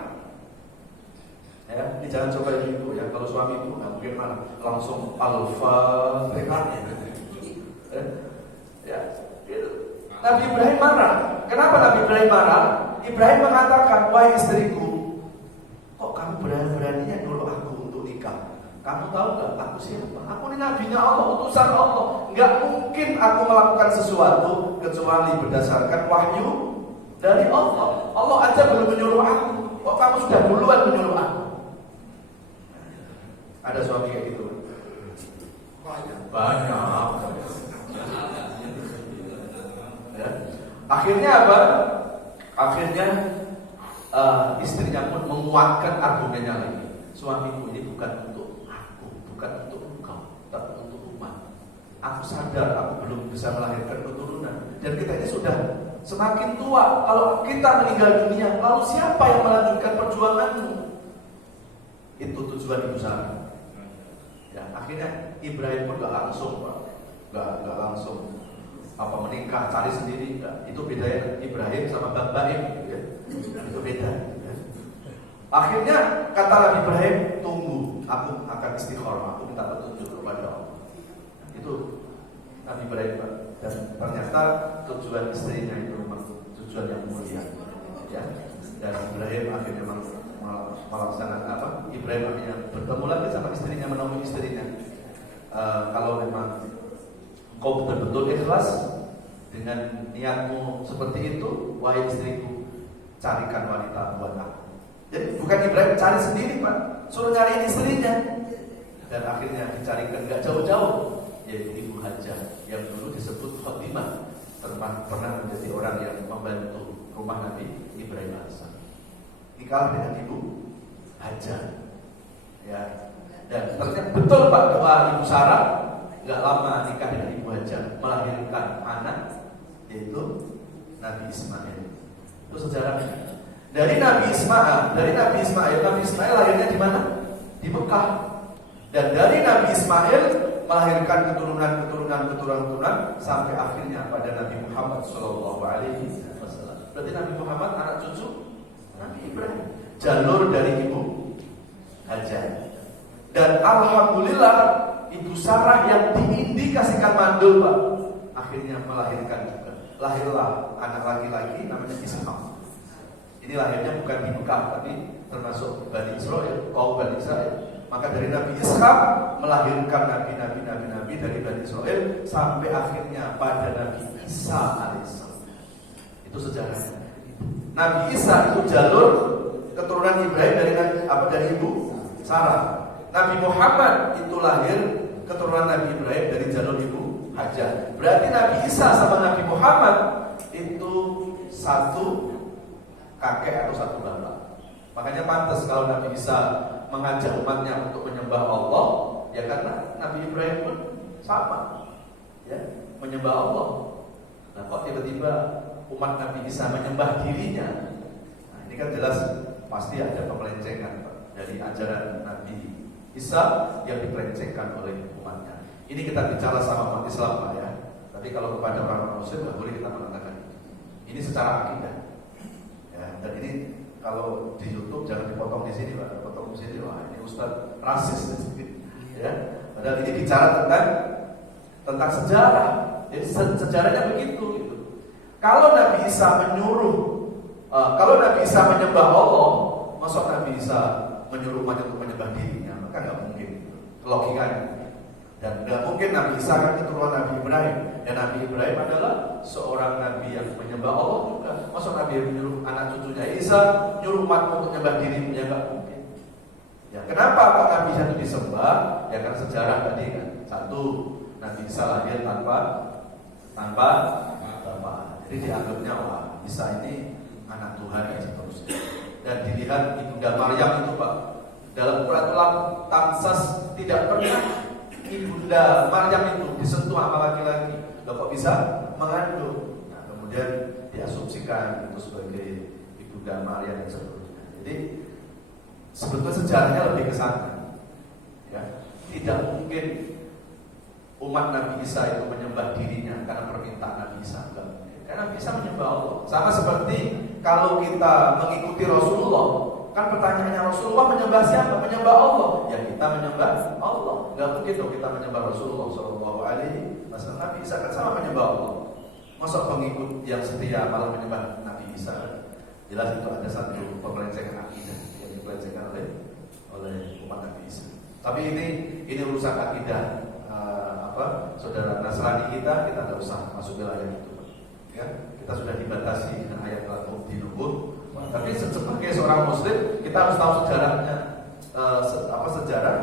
Ya, ini jangan coba gitu ya. Kalau suami itu nggak mungkin marah, langsung Al-Fatihah. Ya, gitu. Nabi Ibrahim marah. Kenapa Nabi Ibrahim marah? Ibrahim mengatakan, wahai istriku, kok kamu berani-beraninya nyuruh aku untuk nikah? Kamu tahu gak aku siapa? Aku ini nabinya Allah, utusan Allah. Gak mungkin aku melakukan sesuatu kecuali berdasarkan wahyu dari Allah. Allah aja belum menyuruh aku, kok kamu sudah duluan menyuruh aku? Ada suami kayak gitu? Banyak. Ya. Akhirnya apa? Akhirnya istrinya pun menguatkan argumennya lagi. Suamiku ini bukan untuk aku, bukan untuk engkau, tapi untuk umat. Aku sadar aku belum bisa melahirkan keturunan, dan kita ini sudah semakin tua. Kalau kita meninggal dunia, lalu siapa yang melanjutkan perjuanganmu? Itu tujuan Ibu Sarah. Ya, akhirnya Ibrahim pun gak langsung, Pak. Gak langsung menikah, cari sendiri. Enggak. Itu bedanya Ibrahim sama Baim, gitu ya. Itu beda, ya. Akhirnya kata Nabi Ibrahim, tunggu, aku akan istikharah, aku minta petunjuk kepada Allah. Itu Nabi Ibrahim, Pak. Dan ternyata tujuan istrinya itu memang tujuan yang mulia, ya. Dan Ibrahim akhirnya melaksanakan Ibrahim akhirnya bertemu lagi sama istrinya, menemui istrinya. Kalau memang kau betul-betul ikhlas dengan niatmu seperti itu, wahai istriku, carikan wanita buat aku. Jadi bukan Ibrahim cari sendiri, Pak, suruh nyariin istrinya. Dan akhirnya dicarikan gak jauh-jauh, yaitu Ibu Hajar yang dulu disebut Khotimah, pernah menjadi orang yang membantu rumah Nabi Ibrahim AS. Nikah dengan Ibu Hajar, ya. Dan ternyata betul Pak, doa Ibu Sarah, gak lama nikah dengan Ibu Hajar, melahirkan anak, yaitu Nabi Ismail. Itu sejarahnya. Dari Nabi Ismail lahirnya di mana? Di Mekah. Dan dari Nabi Ismail melahirkan keturunan sampai akhirnya pada Nabi Muhammad SAW. Berarti Nabi Muhammad anak cucu Nabi Ibrahim, jalur dari ibu Hajar. Dan alhamdulillah ibu Sarah yang diindikasikan mandul, Pak, akhirnya melahirkan juga. Lahirlah anak laki-laki namanya Ishak. Ini lahirnya bukan di Mekah, tapi termasuk Bani Israel, kaum Bani Israel. Maka dari Nabi Ishak melahirkan nabi-nabi dari Bani Israel sampai akhirnya pada Nabi Isa alaihissalam. Itu sejarahnya. Nabi Isa itu jalur keturunan Ibrahim dari ibu Sarah. Nabi Muhammad itu lahir keturunan Nabi Ibrahim dari jalur ibu Hajar. Berarti Nabi Isa sama Nabi Muhammad itu satu kakek atau satu bapak. Makanya pantas kalau Nabi Isa mengajak umatnya untuk menyembah Allah, ya karena Nabi Ibrahim pun sama, ya, menyembah Allah. Nah, kok tiba-tiba umat Nabi Isa menyembah dirinya? Nah, ini kan jelas pasti ada pemelencengan, Pak, dari ajaran Nabi Isa yang dipelencengkan oleh umatnya. Ini kita bicara sama umat Islam, Pak, ya. Tapi kalau kepada orang Muslim nggak boleh kita mengatakan ini secara akidah. Ya, dan ini kalau di YouTube jangan dipotong di sini, Pak. Potong di sini, wah ini Ustaz rasis, ya. Padahal ini bicara tentang sejarah. Jadi sejarahnya begitu, gitu. Kalau Nabi Isa kalau Nabi Isa menyembah Allah, masa Nabi Isa menyuruh umat untuk menyembah dirinya? Maka nggak mungkin, logikanya. Dan nggak mungkin Nabi Isa kan keturunan Nabi Ibrahim, dan Nabi Ibrahim adalah seorang Nabi yang menyembah Allah juga. Masa Nabi menyuruh anak cucunya Isa nyuruh umat untuk menyembah dirinya? Ya nggak mungkin. Ya kenapa Pak Nabi Isa itu disembah? Ya kan sejarah tadi kan. Satu, Nabi Isa lahir tanpa bapak. Jadi dianggapnya wah Isa ini anak Tuhan dan seterusnya. Dan dilihat Ibunda Maryam itu, Pak, dalam peraturan Tamsas tidak pernah Ibunda Maryam itu disentuh sama laki-laki. Loh kok bisa mengandung? Nah, kemudian diasumsikan itu sebagai Ibunda Maryam dan seterusnya. Jadi sebetulnya sejarahnya lebih ke sana. Ya, tidak mungkin umat Nabi Isa itu menyembah dirinya karena permintaan Nabi Isa. Karena Nabi Isa menyembah Allah. Sama seperti kalau kita mengikuti Rasulullah, kan pertanyaannya Rasulullah menyembah siapa? Menyembah Allah. Ya kita menyembah Allah. Gak mungkin dong kita menyembah Rasulullah SAW. Nabi Isa kan sama menyembah Allah. Masa pengikut yang setia malah menyembah Nabi Isa? Jelas itu ada satu pemelencengan akidah yang dipelencengan oleh umat Nabi Isa. Tapi ini urusan akidah. Saudara Nasrani kita tidak usah masuk ke ayat itu, ya. Kita sudah dibatasi dengan ayat lakum dinukum. Tapi sebagai seorang Muslim kita harus tahu sejarahnya, sejarah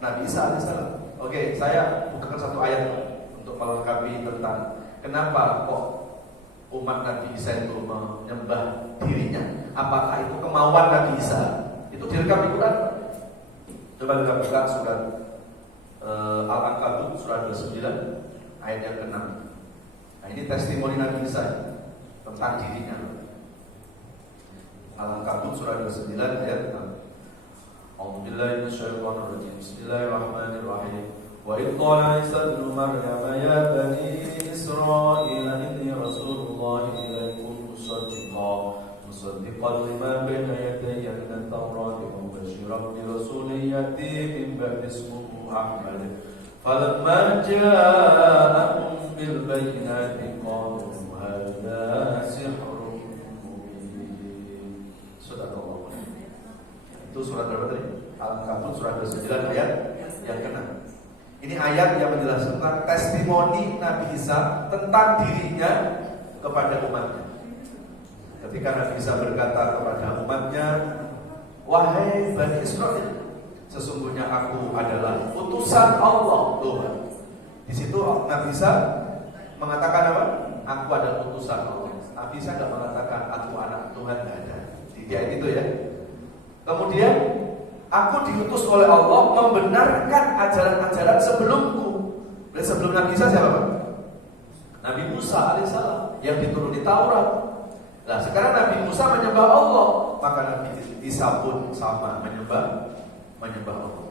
Nabi Isa alaihissalam. Oke, saya bukakan satu ayat untuk melengkapi tentang kenapa kok umat Nabi Isa itu menyembah dirinya. Apakah itu kemauan Nabi Isa? Itu direkam di Quran. Coba kita buka surat Al-Ankabut surat 29 ayat yang ke-6. Nah, ini testimoni Nabi Isa tentang dirinya. Al-Ankabut surat 29 ayat 6. A'udzubillahi minasyaitonir rajim. Bismillahirrahmanirrahim. Wa idh qala Isa ibnu Maryam ya bani Israil inni rasulullah ilaikum musaddiqan lima baina yadayya min at-taurati wa mubashiran bi rasulin ya'ti min ba'di ismihi Ahmad. Falamma ja'ahum bil bayyinati qalu hadza sihrun mubin. Subhanallah. Itu surat berapa tadi? Al-Ankabut surat 29 ayat yang ke-6. Ini ayat yang menjelaskan tentang testimoni Nabi Isa tentang dirinya kepada umatnya. Ketika Nabi Isa berkata kepada umatnya, wahai Bani Israil, sesungguhnya aku adalah utusan Allah Tuhan. Di situ Nabi Isa mengatakan apa? Aku adalah utusan Allah. Nabi Isa tidak mengatakan aku anak Tuhan, tidak ada. Di ayat itu ya. Kemudian aku diutus oleh Allah membenarkan ajaran-ajaran sebelumku. Dan sebelum Nabi Isa siapa, Pak? Nabi Musa alaihissalam yang dituruni Taurat. Nah sekarang Nabi Musa menyembah Allah, maka Nabi Isa pun sama menyembah menyembah Allah.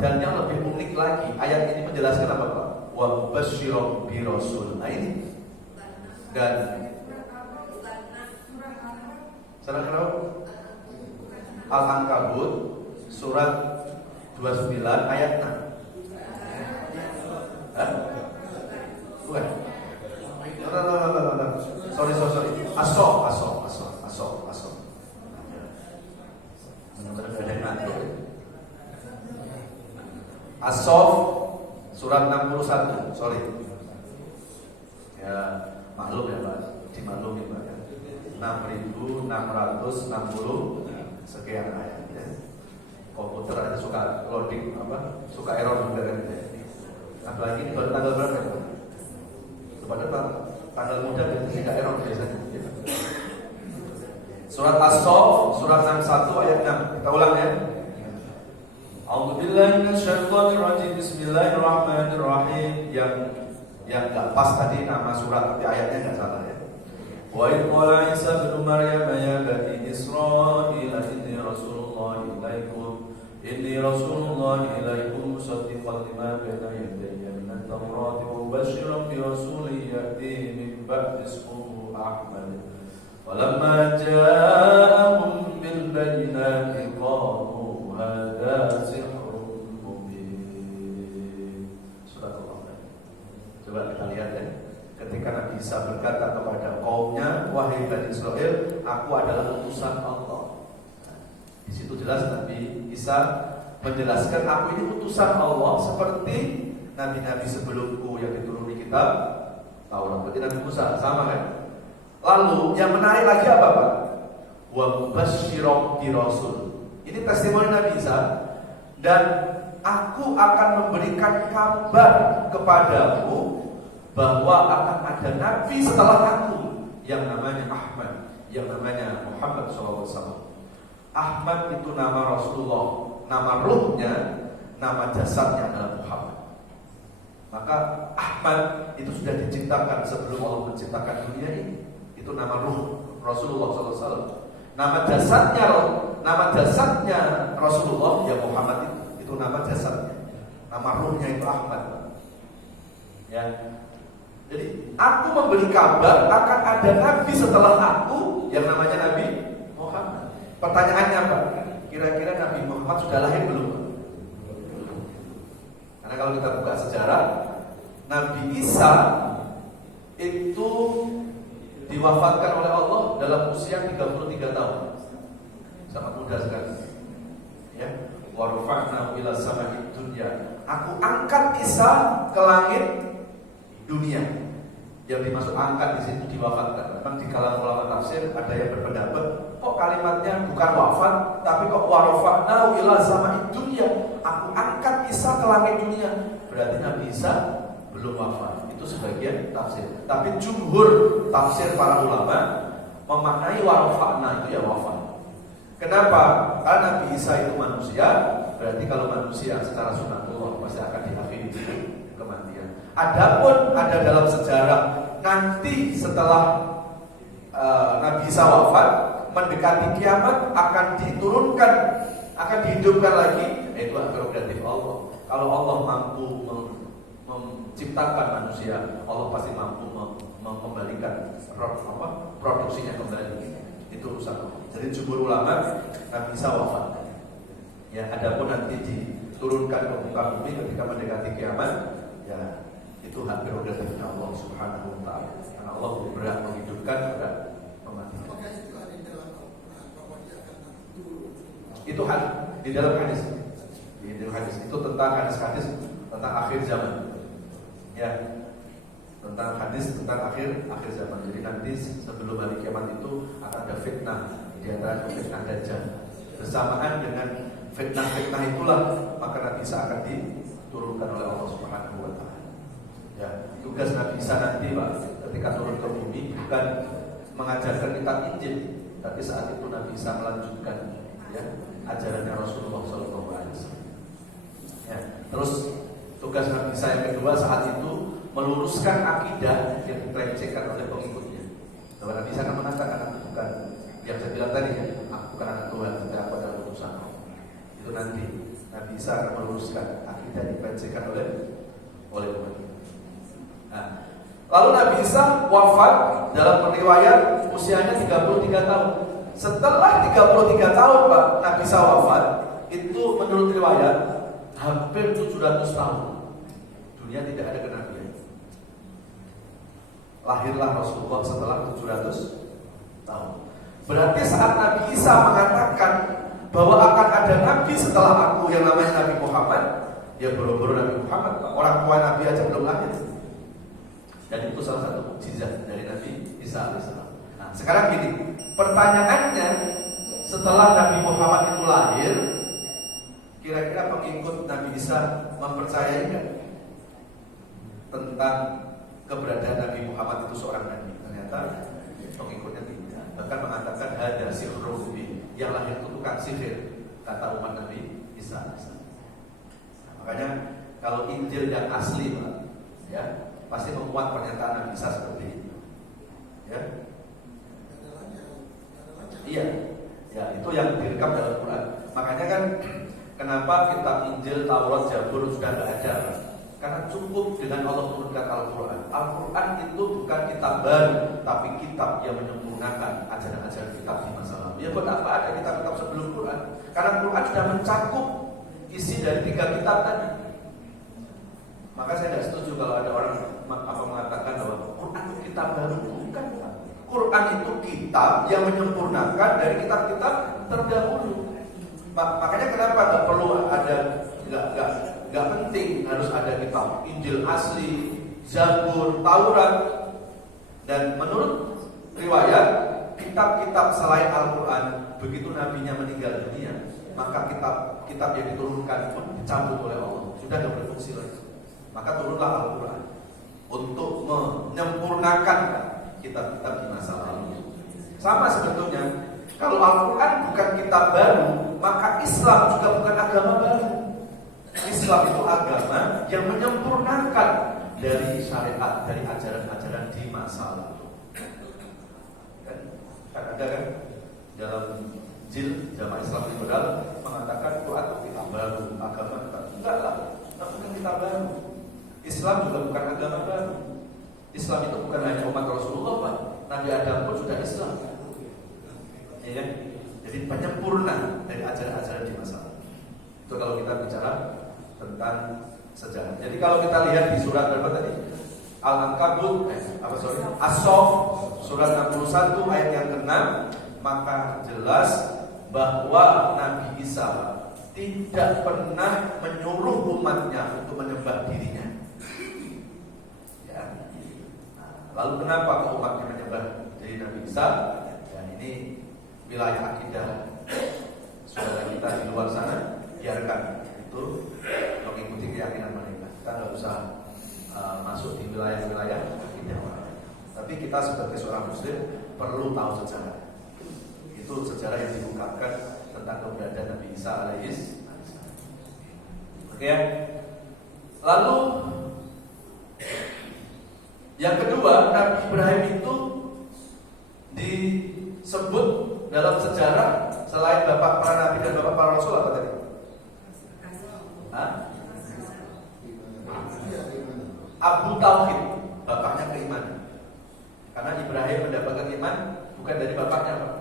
Dan yang lebih unik lagi, ayat ini menjelaskan apa Pak? Wa basyirun bi rasul. Nah ini. Dan surah berapa? Al-Ankabut surat 29 ayat 6. Hah? Bukan. Sorry. Asof. Asof surat 61. Sorry. Ya, maklum ya Pak. Dimaklumi Pak. 6.660 sekian ayat ya. Komputer ada suka loading suka error juga kan ya. Apalagi ini baru tanggal berapa ya? Padahal tanggal muda biasanya tidak error biasanya. Surat As-Saff surat 61 ayat 6. Kita ulang ya. A'udzubillahi minasyaitonir rajim. Bismillahirrahmanirrahim. Yang enggak pas tadi nama surat tapi ayatnya enggak salah ya. Wa idh qala Isa ibnu Maryam ya bani Israil inni rasulullah ilaikum musaddiqan lima baina yadayya minat tawrati wa mubasyshiran bi rasulin ya'ti min ba'di ismuhu Ahmad. Walamma ja'ahum bil bayyinati qalu hadza sihrun mubin. Subhanallah. Coba kita lihat ya. Ketika Nabi Isa berkata kepada kaumnya, wahai Bani Israel, aku adalah utusan Allah. Di situ jelas Nabi Isa menjelaskan aku ini utusan Allah seperti nabi-nabi sebelumku yang dituruni kitab Taurat. Berarti Nabi Musa sama kan? Lalu yang menarik lagi apa Pak? Wa mubasysyiran bi rasul. Ini testimoni Nabi Isa. Dan aku akan memberikan kabar kepadamu bahwa akan ada nabi setelah aku yang namanya Ahmad, yang namanya Muhammad SAW. Ahmad itu nama Rasulullah, nama ruhnya, nama jasadnya adalah Muhammad. Maka Ahmad itu sudah diciptakan sebelum Allah menciptakan dunia ini. Itu nama ruh Rasulullah SAW. Nama jasadnya Rasulullah ya Muhammad itu nama jasadnya. Nama ruhnya itu Ahmad. Ya. Jadi aku memberi kabar akan ada nabi setelah aku yang namanya Nabi Muhammad. Pertanyaannya apa? Kira-kira Nabi Muhammad sudah lahir belum? Karena kalau kita buka sejarah, Nabi Isa itu diwafatkan oleh Allah dalam usia 33 tahun. Sangat muda sekali. Ya. Wa rafa'nahu ila sama'id dunya. Aku angkat Isa ke langit dunia. Yang dimaksud angkat di situ diwafatkan. Memang di kalangan ulama tafsir ada yang berpendapat kok kalimatnya bukan wafat tapi kok warafa'nahu ila sama'id dunya. Aku angkat Isa ke langit dunia. Berarti Nabi Isa belum wafat. Itu sebagian tafsir. Tapi jumhur tafsir para ulama memaknai warafa'na itu ya wafat. Kenapa? Karena Nabi Isa itu manusia. Berarti kalau manusia secara sunatullah pasti akan diakhiri kematian. Adapun ada dalam sejarah nanti setelah Nabi Isa wafat mendekati kiamat akan diturunkan, akan dihidupkan lagi. Itu prerogatif Allah. Kalau Allah mampu menciptakan manusia, Allah pasti mampu mengembalikan produksinya kembali. Itu urusan Allah. Jadi jumhur ulama Nabi Isa wafat. Ya, adapun nanti diturunkan ke muka bumi ketika mendekati kiamat, ya itu hak prerogatifnya Allah Subhanahu wa taala. Karena Allah berhak menghidupkan, berhak mematikan. Itu di dalam hadis. Di dalam hadis itu tentang hadis-hadis tentang akhir zaman. Ya. Tentang hadis tentang akhir zaman. Jadi nanti sebelum hari kiamat itu akan ada fitnah, di antara fitnah Dajjal. Bersamaan dengan fitnah itulah maka Nabi Isa akan diturunkan oleh Allah Subhanahu wa taala. Ya, tugas Nabi Isa nanti Pak ketika turun ke bumi bukan mengajarkan kitab Injil, tapi saat itu Nabi Isa melanjutkan ya ajarannya Rasulullah SAW. Ya, terus tugas Nabi Isa yang kedua saat itu meluruskan akidah yang dilecehkan oleh pengikutnya. Bahwa Nabi Isa akan mengatakan aku bukan yang saya bilang tadi ya, aku bukan anak Tuhan, tapi aku adalah utusan Allah. Itu nanti Nabi Isa akan meluruskan akidah yang dibacakan oleh umat ini. Nah, lalu Nabi Isa wafat dalam riwayat usianya 33 tahun. Setelah 33 tahun Pak Nabi Isa wafat, itu menurut riwayat hampir 700 tahun dunia tidak ada kenabian. Lahirlah Rasulullah setelah 700 tahun. Berarti saat Nabi Isa mengatakan bahwa akan ada nabi setelah aku yang namanya Nabi Muhammad, ya boro-boro Nabi Muhammad, orang tua Nabi aja belum lahir. Dan itu salah satu mukjizat dari Nabi Isa alaihissalam. Nah, sekarang gini, pertanyaannya, setelah Nabi Muhammad itu lahir, kira-kira pengikut Nabi Isa mempercayai nggak tentang keberadaan Nabi Muhammad itu seorang nabi? Ternyata pengikutnya tidak. Bahkan mengatakan ada sihrum yang lahir itu tukang sihir, kata umat Nabi Isa. Nah, makanya kalau Injil yang asli, Pak, ya pasti memuat pernyataan Nabi Isa seperti itu. Ya, iya, ya itu yang direkam dalam Quran. Makanya kan kenapa kitab Injil, Taurat, Zabur sudah tidak ada? Karena cukup dengan Allah turunkan Al-Quran. Al-Quran itu bukan kitab baru, tapi kitab yang menyempurnakan ajaran-ajaran kitab di masa lalu. Ya buat apa ada kitab-kitab sebelum Quran? Karena Quran sudah mencakup isi dari 3 kitab tadi. Maka saya tidak setuju kalau ada orang mengatakan bahwa Quran itu kitab baru. Bukan. Quran itu kitab yang menyempurnakan dari kitab-kitab terdahulu. Makanya kenapa nggak perlu ada, nggak penting harus ada kitab Injil asli, Zabur, Taurat. Dan menurut riwayat, kitab-kitab selain Al-Quran, begitu nabinya meninggal dunia, maka kitab yang diturunkan pun dicabut oleh Allah, sudah tidak berfungsi lagi. Maka turunlah Al-Quran untuk menyempurnakan kitab-kitab di masa lalu. Sama sebetulnya, kalau Al-Quran bukan kitab baru, maka Islam juga bukan agama baru. Islam itu agama yang menyempurnakan dari syariat, dari ajaran-ajaran di masa lalu. Kan ada kan dalam Injil jamaah Islam liberal mengatakan Quran itu kitab baru, agama baru. Enggak lah, bukan kitab baru. Islam juga bukan agama baru. Islam itu bukan hanya umat Rasulullah, Pak. Nabi Adam pun sudah Islam. Ya, jadi penyempurna dari ajaran-ajaran di masa lalu. Itu kalau kita bicara tentang sejarah. Jadi kalau kita lihat di surat berapa tadi? Al-Ankabut, As-Sof, surat 61 ayat yang ke-6, maka jelas bahwa Nabi Isa tidak pernah menyuruh umatnya untuk menyembah dirinya. Ya. Lalu kenapa kok umatnya menyembah diri Nabi Isa? Dan ini wilayah akidah saudara kita di luar sana, biarkan itu mengikuti keyakinan mereka. Kita nggak usah masuk di wilayah-wilayah akidah. Tapi kita sebagai seorang Muslim perlu tahu sejarah. Itu sejarah yang diungkapkan tentang keberadaan Nabi Isa alaihissalam. Oke ya. Lalu yang kedua, Nabi Ibrahim itu disebut dalam sejarah selain bapak para nabi dan bapak para rasul apa tadi? Abu Tauhid, bapaknya keimanan. Karena Ibrahim mendapatkan iman bukan dari bapaknya, Pak.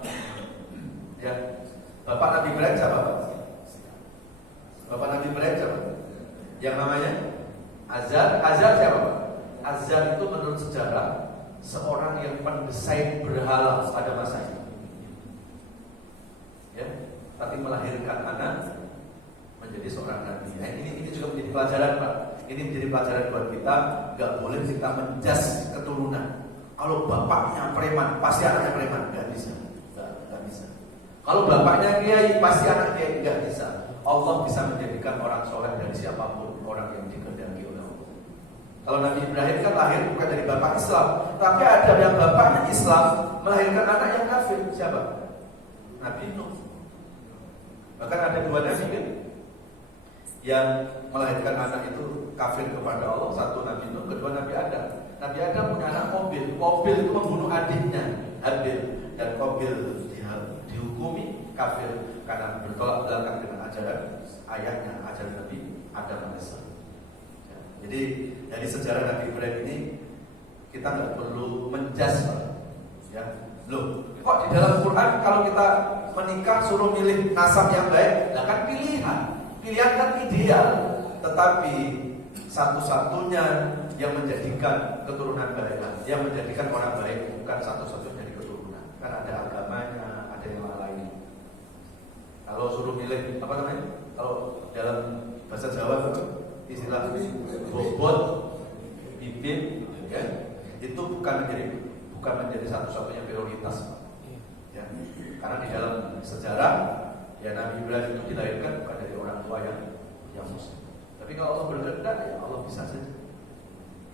Ya, bapak Nabi Ibrahim siapa, Pak? Bapak Nabi Ibrahim siapa? Yang namanya Azar. Azar siapa, Pak? Azar itu menurut sejarah seorang yang mendesain berhala pada masa itu. Ya, tapi melahirkan anak menjadi seorang nabi. Nah, ini juga menjadi pelajaran, Pak. Ini menjadi pelajaran buat kita. Gak boleh kita menjas keturunan. Kalau bapaknya preman, pasti anaknya preman. Gak bisa. Gak bisa. Kalau bapaknya kiai, pasti anak kiai. Gak bisa. Allah bisa menjadikan orang soleh dari siapapun, orang yang dikehendaki oleh Allah. Kalau Nabi Ibrahim kan lahir bukan dari bapak Islam, tapi ada yang bapaknya Islam melahirkan anak yang kafir. Siapa? Nabi Nuh. Bahkan ada 2 nabi kan yang melahirkan anak itu kafir kepada Allah. Satu Nabi Nuh, kedua Nabi Adam. Nabi Adam punya anak Qabil. Qabil itu membunuh adiknya Habil, dan Qabil dihukumi kafir karena bertolak belakang dengan ajaran ayahnya ajaran Nabi Adam alaihissalam. Ya, jadi dari sejarah Nabi Ibrahim ini kita nggak perlu menjas, ya. Loh, kok di dalam Quran kalau kita menikah suruh milih nasab yang baik, nah kan pilihan kan ideal, tetapi satu-satunya yang menjadikan keturunan baik, yang menjadikan orang baik bukan satu-satunya dari keturunan, kan ada agamanya, ada yang lain. Kalau suruh milih apa namanya? Kalau dalam bahasa Jawa istilah bobot, bibit, ya, itu bukan menjadi satu-satunya prioritas, ya. Karena di dalam sejarah, ya Nabi Ibrahim itu dilahirkan bukan dari orang tua yang muslim. Tapi kalau Allah berkehendak, ya Allah bisa saja.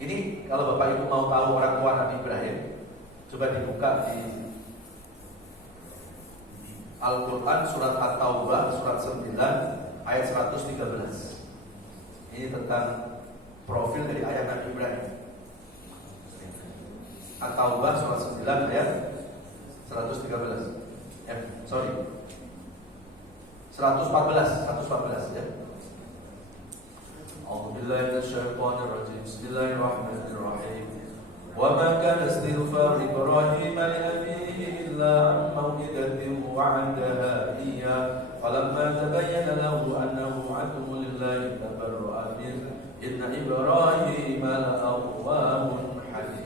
Ini kalau Bapak Ibu mau tahu orang tua Nabi Ibrahim, coba dibuka di Al-Quran surat At-Taubah surat 9 ayat 113. Ini tentang profil dari ayah Nabi Ibrahim. At-Taubah surat 9 ayat 113. 114 ya. A'udzubillahi minasyaitonir rajim. Bismillahirrahmanirrahim. Wa ma kana istighfar Ibrahim li abihi illa an maw'idatin wa'adaha iyyah falamma tabayyana lahu annahu aduwwun lillahi tabarra'a minhu inna Ibrahim la'awwahun halim.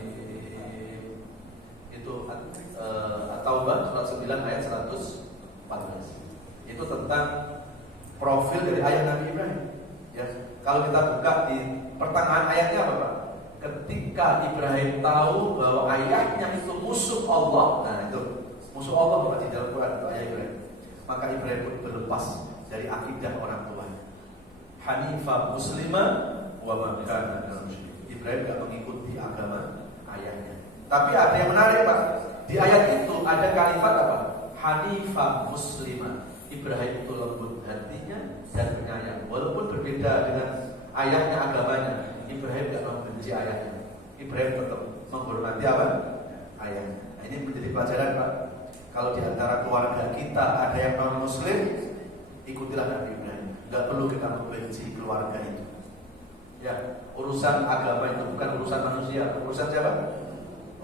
Itu At-Taubah surat 9 ayat 114. Itu tentang profil dari ayah Nabi Ibrahim. Ya, kalau kita buka di pertengahan ayatnya apa Pak? Ketika Ibrahim tahu bahwa ayahnya itu musuh Allah, nah itu musuh Allah Bapak di dalam Quran itu ayah Ibrahim. Maka Ibrahim pun berlepas dari akidah orang tuanya. Hanifah muslimah wa ma kana minal musyrikin. Ibrahim tidak mengikuti agama ayahnya. Tapi ada yang menarik Pak. Di ayat itu ada kalimat apa? Hanifah muslimah. Ibrahim itu lembut hatinya dan penyayang. Walaupun berbeda dengan ayahnya agamanya, Ibrahim tidak membenci ayahnya. Ibrahim tetap menghormati apa? Ayahnya. Nah, ini menjadi pelajaran Pak. Kalau di antara keluarga kita ada yang non Muslim, ikutilah Nabi Ibrahim. Tidak perlu kita membenci keluarga itu. Ya, urusan agama itu bukan urusan manusia. Urusan siapa?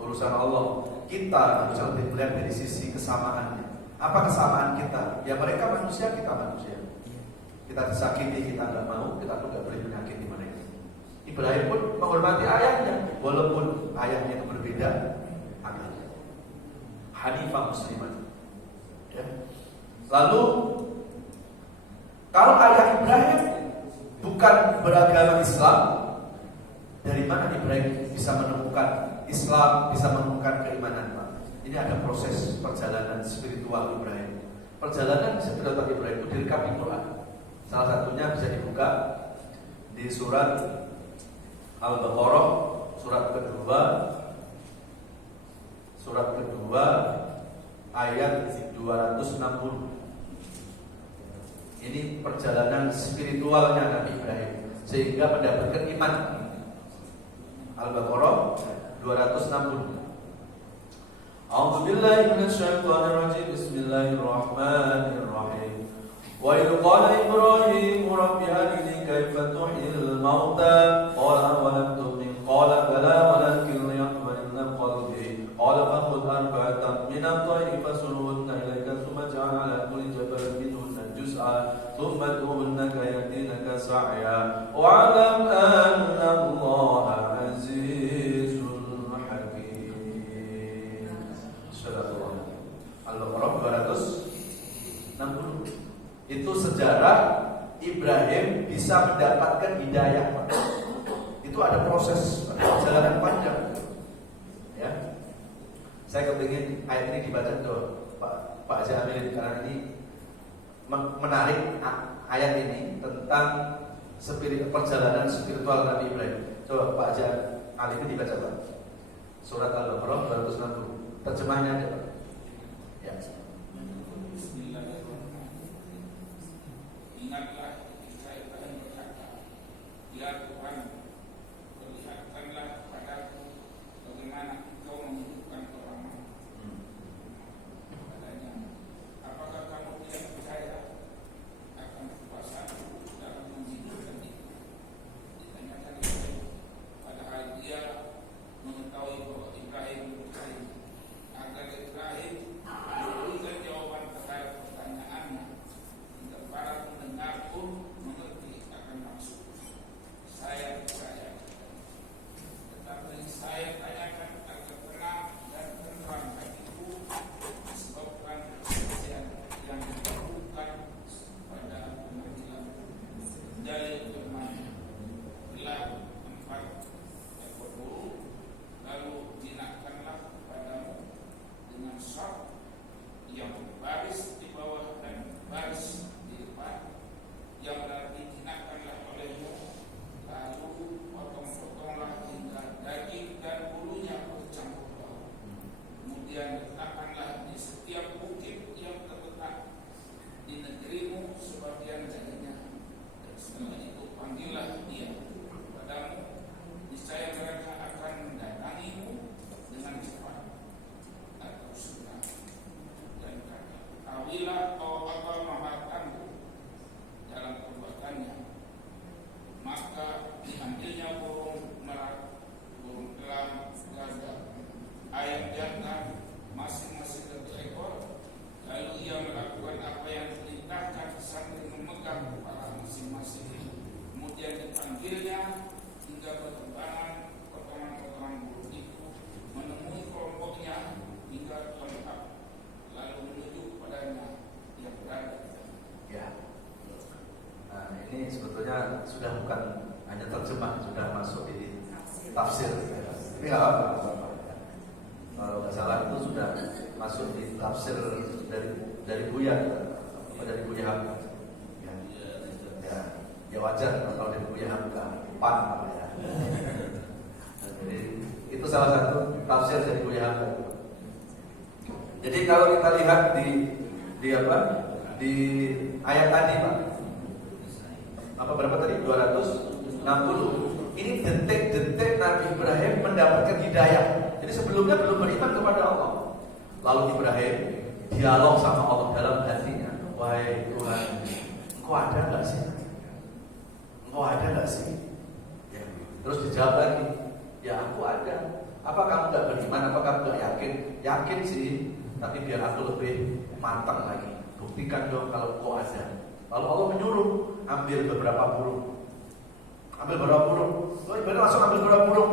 Urusan Allah. Kita harus lebih melihat dari sisi kesamaannya. Apa kesamaan kita? Ya mereka manusia, kita manusia. Kita disakiti, kita nggak mau, kita pun nggak boleh menyakiti mereka. Ibrahim pun menghormati ayahnya, walaupun ayahnya itu berbeda agama. Hanifah muslimah. Ya. Lalu kalau ayah Ibrahim bukan beragama Islam, dari mana Ibrahim bisa menemukan Islam, bisa menemukan keimanan Pak? Ini ada proses perjalanan spiritual Ibrahim. Perjalanan spiritual Ibrahim itu direkam di Quran. Salah satunya bisa dibuka di surat Al-Baqarah surat kedua ayat 260. Ini perjalanan spiritualnya Nabi Ibrahim sehingga mendapatkan iman. Al-Baqarah 260. A'udzu billahi minasyaitonir rajim. Bismillahirrahmanirrahim. Wa idh qala Ibrahim rabbi arini kaifa tuhyil mauta qala awalam tu'min qala bala walakin liyatma'inna qalbi qala fakhudh arba'atan min at-tayri fasurhunna ilayka thumma ij'al 'ala kulli jabalin minhunna juz'an thumma ud'uhunna yatinaka sa'ya wa'lam anna Allaha 'azizun hakim. Al-Baqarah 260. Itu sejarah Ibrahim bisa mendapatkan hidayah. Itu ada proses, ada perjalanan panjang. Ya, saya kepingin ayat ini dibaca ke Pak Haji Amilin karena ini menarik ayat ini tentang perjalanan spiritual Nabi Ibrahim. Coba Pak Haji Amilin dibaca Pak. Surat Al-Baqarah 260. Terjemahnya ada Pak. Ya. Ingatlah ketika Ibrahim berkata, ya Tuhan, perlihatkanlah kepadaku bagaimana Engkau menghidupkan orang mati. Katanya, apakah kamu tidak percaya akan kekuasaan sebetulnya sudah bukan hanya terjemah, sudah masuk di tafsir. Ini nggak apa-apa. Kalau nggak salah itu sudah masuk di tafsir dari Buya atau dari Buya Hamka. Ya wajar kalau dari Buya Hamka, pan ya. Jadi itu salah satu tafsir dari Buya Hamka. Jadi kalau kita lihat di ayat tadi Pak, apa berapa tadi? 260. Ini detik-detik Nabi Ibrahim mendapatkan hidayah. Jadi sebelumnya belum beriman kepada Allah. Lalu Ibrahim dialog sama Allah dalam hatinya. Wahai Tuhan, Engkau ada nggak sih? Engkau ada nggak sih? Ya. Terus dijawab lagi, ya aku ada. Apa kamu nggak beriman? Apa kamu nggak yakin? Yakin sih, tapi biar aku lebih matang lagi. Buktikan dong kalau Engkau ada. Lalu Allah menyuruh ambil beberapa burung. Ambil beberapa burung. Lo ibadah langsung ambil beberapa burung.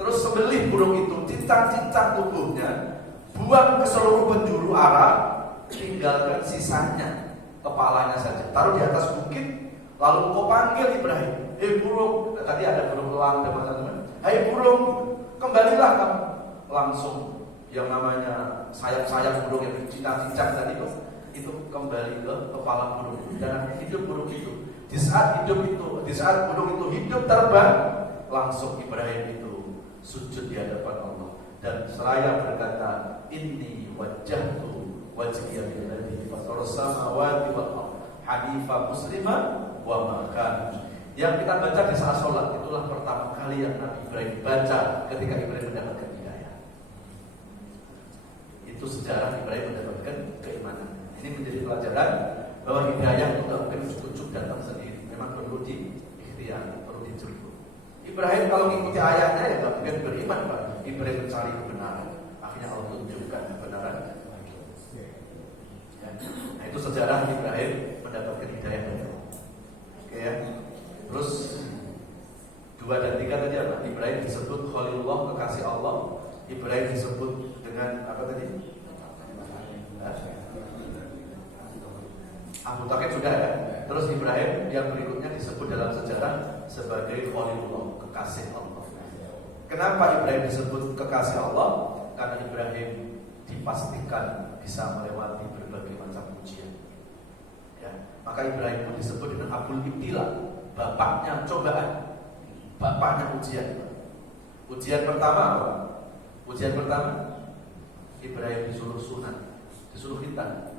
Terus sembelih burung itu, cincang-cincang tubuhnya, buang ke seluruh penjuru arah, tinggalkan sisanya, kepalanya saja. Taruh di atas bukit, lalu kau panggil Ibrahim. Burung, tadi ada burung elang teman-teman. Hai burung, kembalilah kamu. Langsung yang namanya sayap-sayap burung yang cincang-cincang tadi itu kembali ke kepala burung. Dan hidup burung itu. Di saat burung itu hidup terbang, langsung Ibrahim itu sujud di hadapan Allah dan seraya berkata, Inni wajjahtu wajhiya lilladzi fataras samawati wal ardh hanifan musliman wa ma kana. Yang kita baca di saat sholat itulah pertama kali yang Nabi Ibrahim baca ketika Ibrahim mendapatkan hidayah. Itu sejarah Ibrahim mendapatkan keimanan. Ini menjadi pelajaran bahwa hidayah itu tidak mungkin ujuk-ujuk datang sendiri. Memang perlu diikhtiar, perlu dijemput. Ibrahim kalau mengikuti ayatnya ya tidak mungkin beriman Pak. Ibrahim mencari kebenaran. Akhirnya Allah tunjukkan kebenaran. Ya. Nah itu sejarah Ibrahim mendapatkan hidayah dari Allah. Oke ya. Terus 2 dan 3 tadi apa? Ibrahim disebut Khalilullah, kekasih Allah. Ibrahim disebut dengan apa tadi? Abu Talib sudah ya. Terus Ibrahim yang berikutnya disebut dalam sejarah sebagai Khalilullah, kekasih Allah. Kenapa Ibrahim disebut kekasih Allah? Karena Ibrahim dipastikan bisa melewati berbagai macam ujian. Ya, maka Ibrahim pun disebut dengan Abul Ibtila, bapaknya cobaan, bapaknya ujian. Ujian pertama apa? Ujian pertama Ibrahim disuruh sunat, disuruh khitan.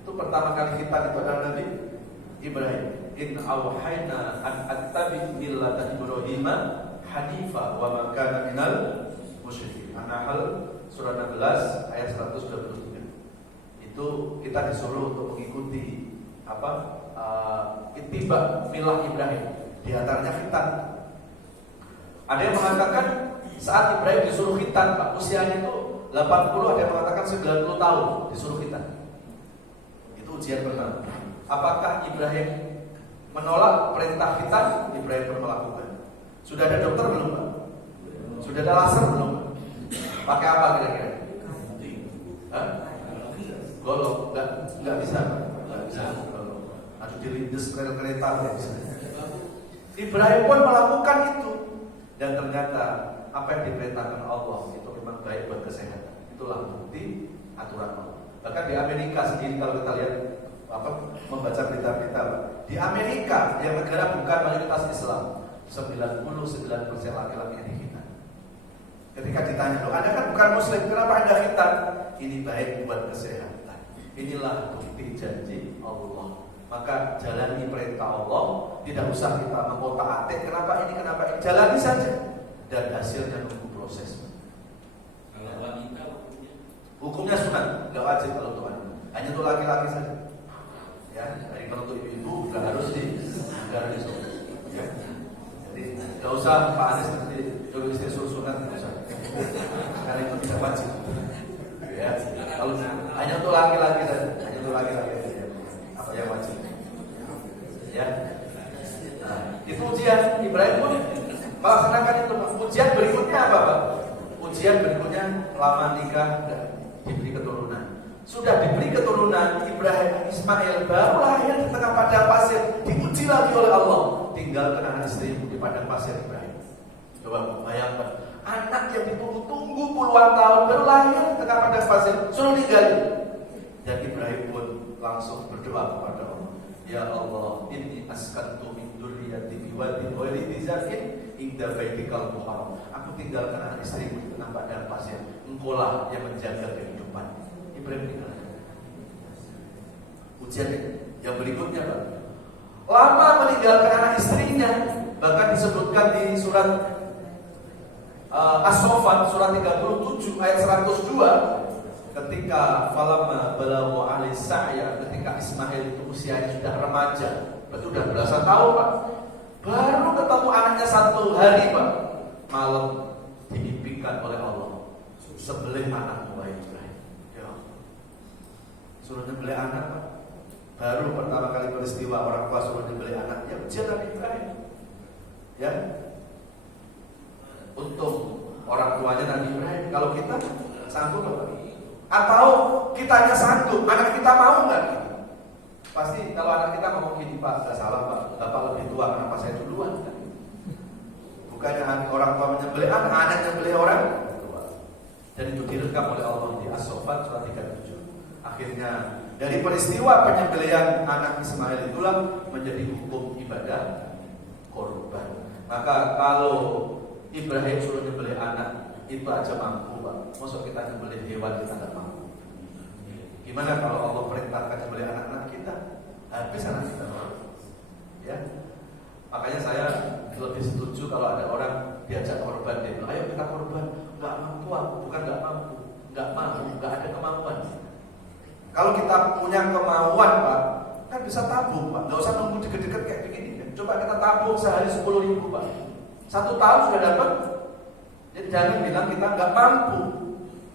Itu pertama kali khitan itu adalah Nabi Ibrahim. In awhayna an attabi millata Ibrahim hanifa wa ma kana minal musyrikin. An-Nahl surah 16 ayat 123. Itu kita disuruh untuk mengikuti ittiba milah Ibrahim. Di antaranya khitan. Ada yang mengatakan saat Ibrahim disuruh khitan, Pak, usianya itu 80, ada yang mengatakan 90 tahun disuruh khitan. Ujian pertama. Apakah Ibrahim menolak perintah khitan? Ibrahim pun melakukan. Sudah ada dokter belum Pak? Sudah ada laser belum Pak? Pakai apa kira-kira? Golok? Nggak bisa Pak. Nggak bisa. Harus dilindes kereta nggak bisa. Ibrahim pun melakukan itu. Dan ternyata apa yang diperintahkan Allah itu memang baik buat kesehatan. Itulah bukti aturan Allah. Bahkan di Amerika sendiri kalau kita lihat membaca berita-berita di Amerika yang negara bukan mayoritas Islam, 99% laki-laki yang dihina. Ketika ditanya, loh Anda kan bukan Muslim, kenapa Anda khitan? Ini baik buat kesehatan. Inilah bukti janji Allah. Maka jalani perintah Allah, tidak usah kita mengotak-atik kenapa ini, jalani saja. Dan hasilnya nunggu proses. Kalau wanita hukumnya sunat, nggak wajib kalau untuk wanita. Hanya untuk laki-laki saja. Ya, dari kalau untuk ibu nggak harus ya. Jadi nggak usah Pak Anies nanti dulu istri suruh sunat, nggak usah. Karena itu tidak wajib. Ya, kalau hanya untuk laki-laki saja, hanya untuk laki-laki saja. Apa yang wajib? Ya. Nah, itu ujian Ibrahim pun melaksanakan itu. Ujian berikutnya apa Pak? Ujian berikutnya lama nikah diberi keturunan. Sudah diberi keturunan, Ibrahim Ismail baru lahir di tengah padang pasir, diuji lagi tinggalkan anak istrimu di padang pasir Ibrahim. Coba bayangkan, anak yang ditunggu-tunggu puluhan tahun baru lahir di tengah padang pasir, suruh tinggalin. Dan Ibrahim pun langsung berdoa kepada Allah, ya Allah, inni askantu min dzurriyyati biwadin ghairi dzi zar'in inda baitikal muharram. Aku tinggalkan anak istriku di tengah padang pasir, Engkaulah yang menjaga kehidupan. Ibrahim tinggalkan. Ujian yang berikutnya, Pak, lama meninggalkan anak istrinya. Bahkan disebutkan di surat As-Saffat surat 37 ayat 102, ketika falamma balagha ahli sa'ya, ketika Ismail itu usianya sudah remaja, berarti sudah belasan tahun, Pak, baru ketemu anaknya satu hari, Pak, malam dimimpikan oleh Allah, sembelih anakmu wahai Ibrahim. Ya, suruh nyembelih anak, Pak. Baru pertama kali peristiwa orang tua suruh nyembelih anak, ya ujian Nabi Ibrahim. Ya, untuk orang tuanya Nabi Ibrahim. Kalau kita sanggup apa? Atau kitanya sanggup, anak kita mau nggak? Pasti kalau anak kita ngomong gini, Pak, nggak salah Pak, Bapak lebih tua, kenapa saya duluan? Bukannya orang tua menyembelih anak, anak menyembelih orang tua. Dan itu direkam oleh Allah di As-Saffat surat 37. Akhirnya dari peristiwa penyembelihan anak Ismail itulah menjadi hukum ibadah korban. Maka kalau Ibrahim suruh nyembelih anak, itu aja mampu, Pak. Maksud kita nyembelih hewan kita tidak mampu. Gimana kalau Allah perintahkan nyembelih anak-anak kita? Habis anak kita. Ya. Makanya saya lebih setuju kalau ada orang diajak korban, dia bilang, ayo kita korban. Nggak mampu aku, bukan nggak mampu, nggak mau, nggak ada kemampuan. Kalau kita punya kemauan, Pak, kan bisa tabung, Pak. Nggak usah nunggu deket-deket kayak begini. Coba kita tabung sehari 10.000, Pak. 1 tahun sudah dapat. Jadi jangan bilang kita nggak mampu,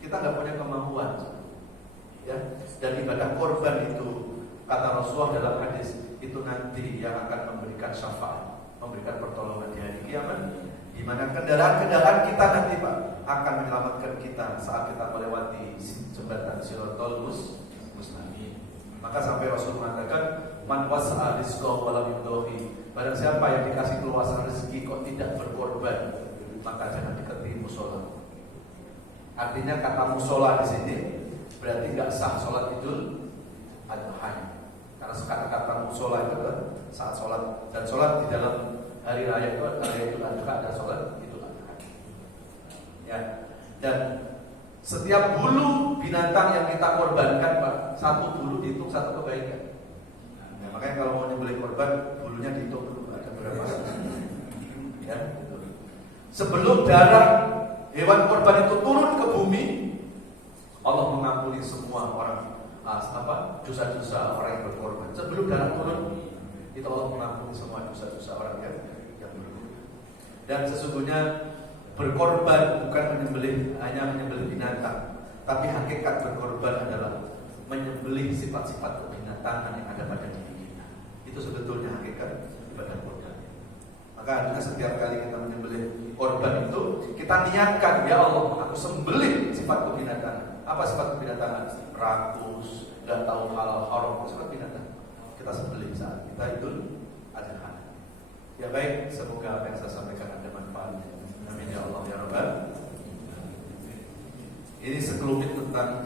kita nggak punya kemampuan. Ya. Dan ibadah korban itu, kata Rasulullah dalam hadis, itu nanti yang akan memberikan syafaat, memberikan pertolongan di hari kiamat, di mana kendaraan-kendaraan kita nanti, Pak, akan menyelamatkan kita saat kita melewati jembatan Shiratal Mustaqim. Maka sampai Rasul mengatakan, man wasa'a rizqahu wa lam yudhi, barang siapa yang dikasih keluasan rezeki kok tidak berkorban, maka jangan dekati musola. Artinya kata musola di sini berarti nggak sah sholat Idul Adha. Karena sekarang kata musola itu kan saat sholat, dan sholat di dalam hari raya itu hari Idul Adha ada sholat Idul Adha. Ya, dan setiap bulu binatang yang kita korbankan, Pak, satu bulu dihitung satu kebaikan. Ya, makanya kalau mau nyembelih korban, bulunya dihitung dulu ada berapa. Ya, sebelum darah hewan korban itu turun ke bumi, Allah mengampuni semua orang dosa-dosa orang yang berkorban. Sebelum darah turun, itu Allah mengampuni semua dosa-dosa orang yang berkorban. Dan sesungguhnya berkorban bukan hanya menyembelih binatang, tapi hakikat berkorban adalah menyembelih sifat-sifat kebinatangan yang ada pada diri kita. Itu sebetulnya hakikat ibadah korban. Maka artinya setiap kali kita menyembelih korban itu, kita niatkan, ya Allah, aku sembelih sifat kebinatangan. Apa sifat kebinatangan? Rakus, nggak tahu halal haram, itu sifat binatang. Kita sembelih saat kita Idul Adha. Ya baik, semoga apa yang saya sampaikan ada manfaatnya. Amin ya Allah ya Rabbal. Ini sekelumit tentang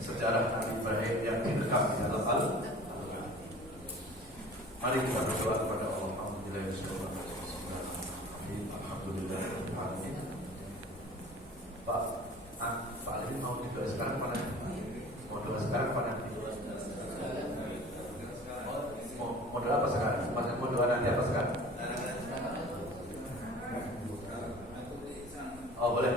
sejarah Nabi Ibrahim yang direkam di dalam Al-Quran. Mari kita berdoa kepada Allah. Alhamdulillah. Pak Ali mau doa sekarang mana? Mau doa sekarang mana? Mau doa apa sekarang? Mau doa nanti apa sekarang? Oh boleh.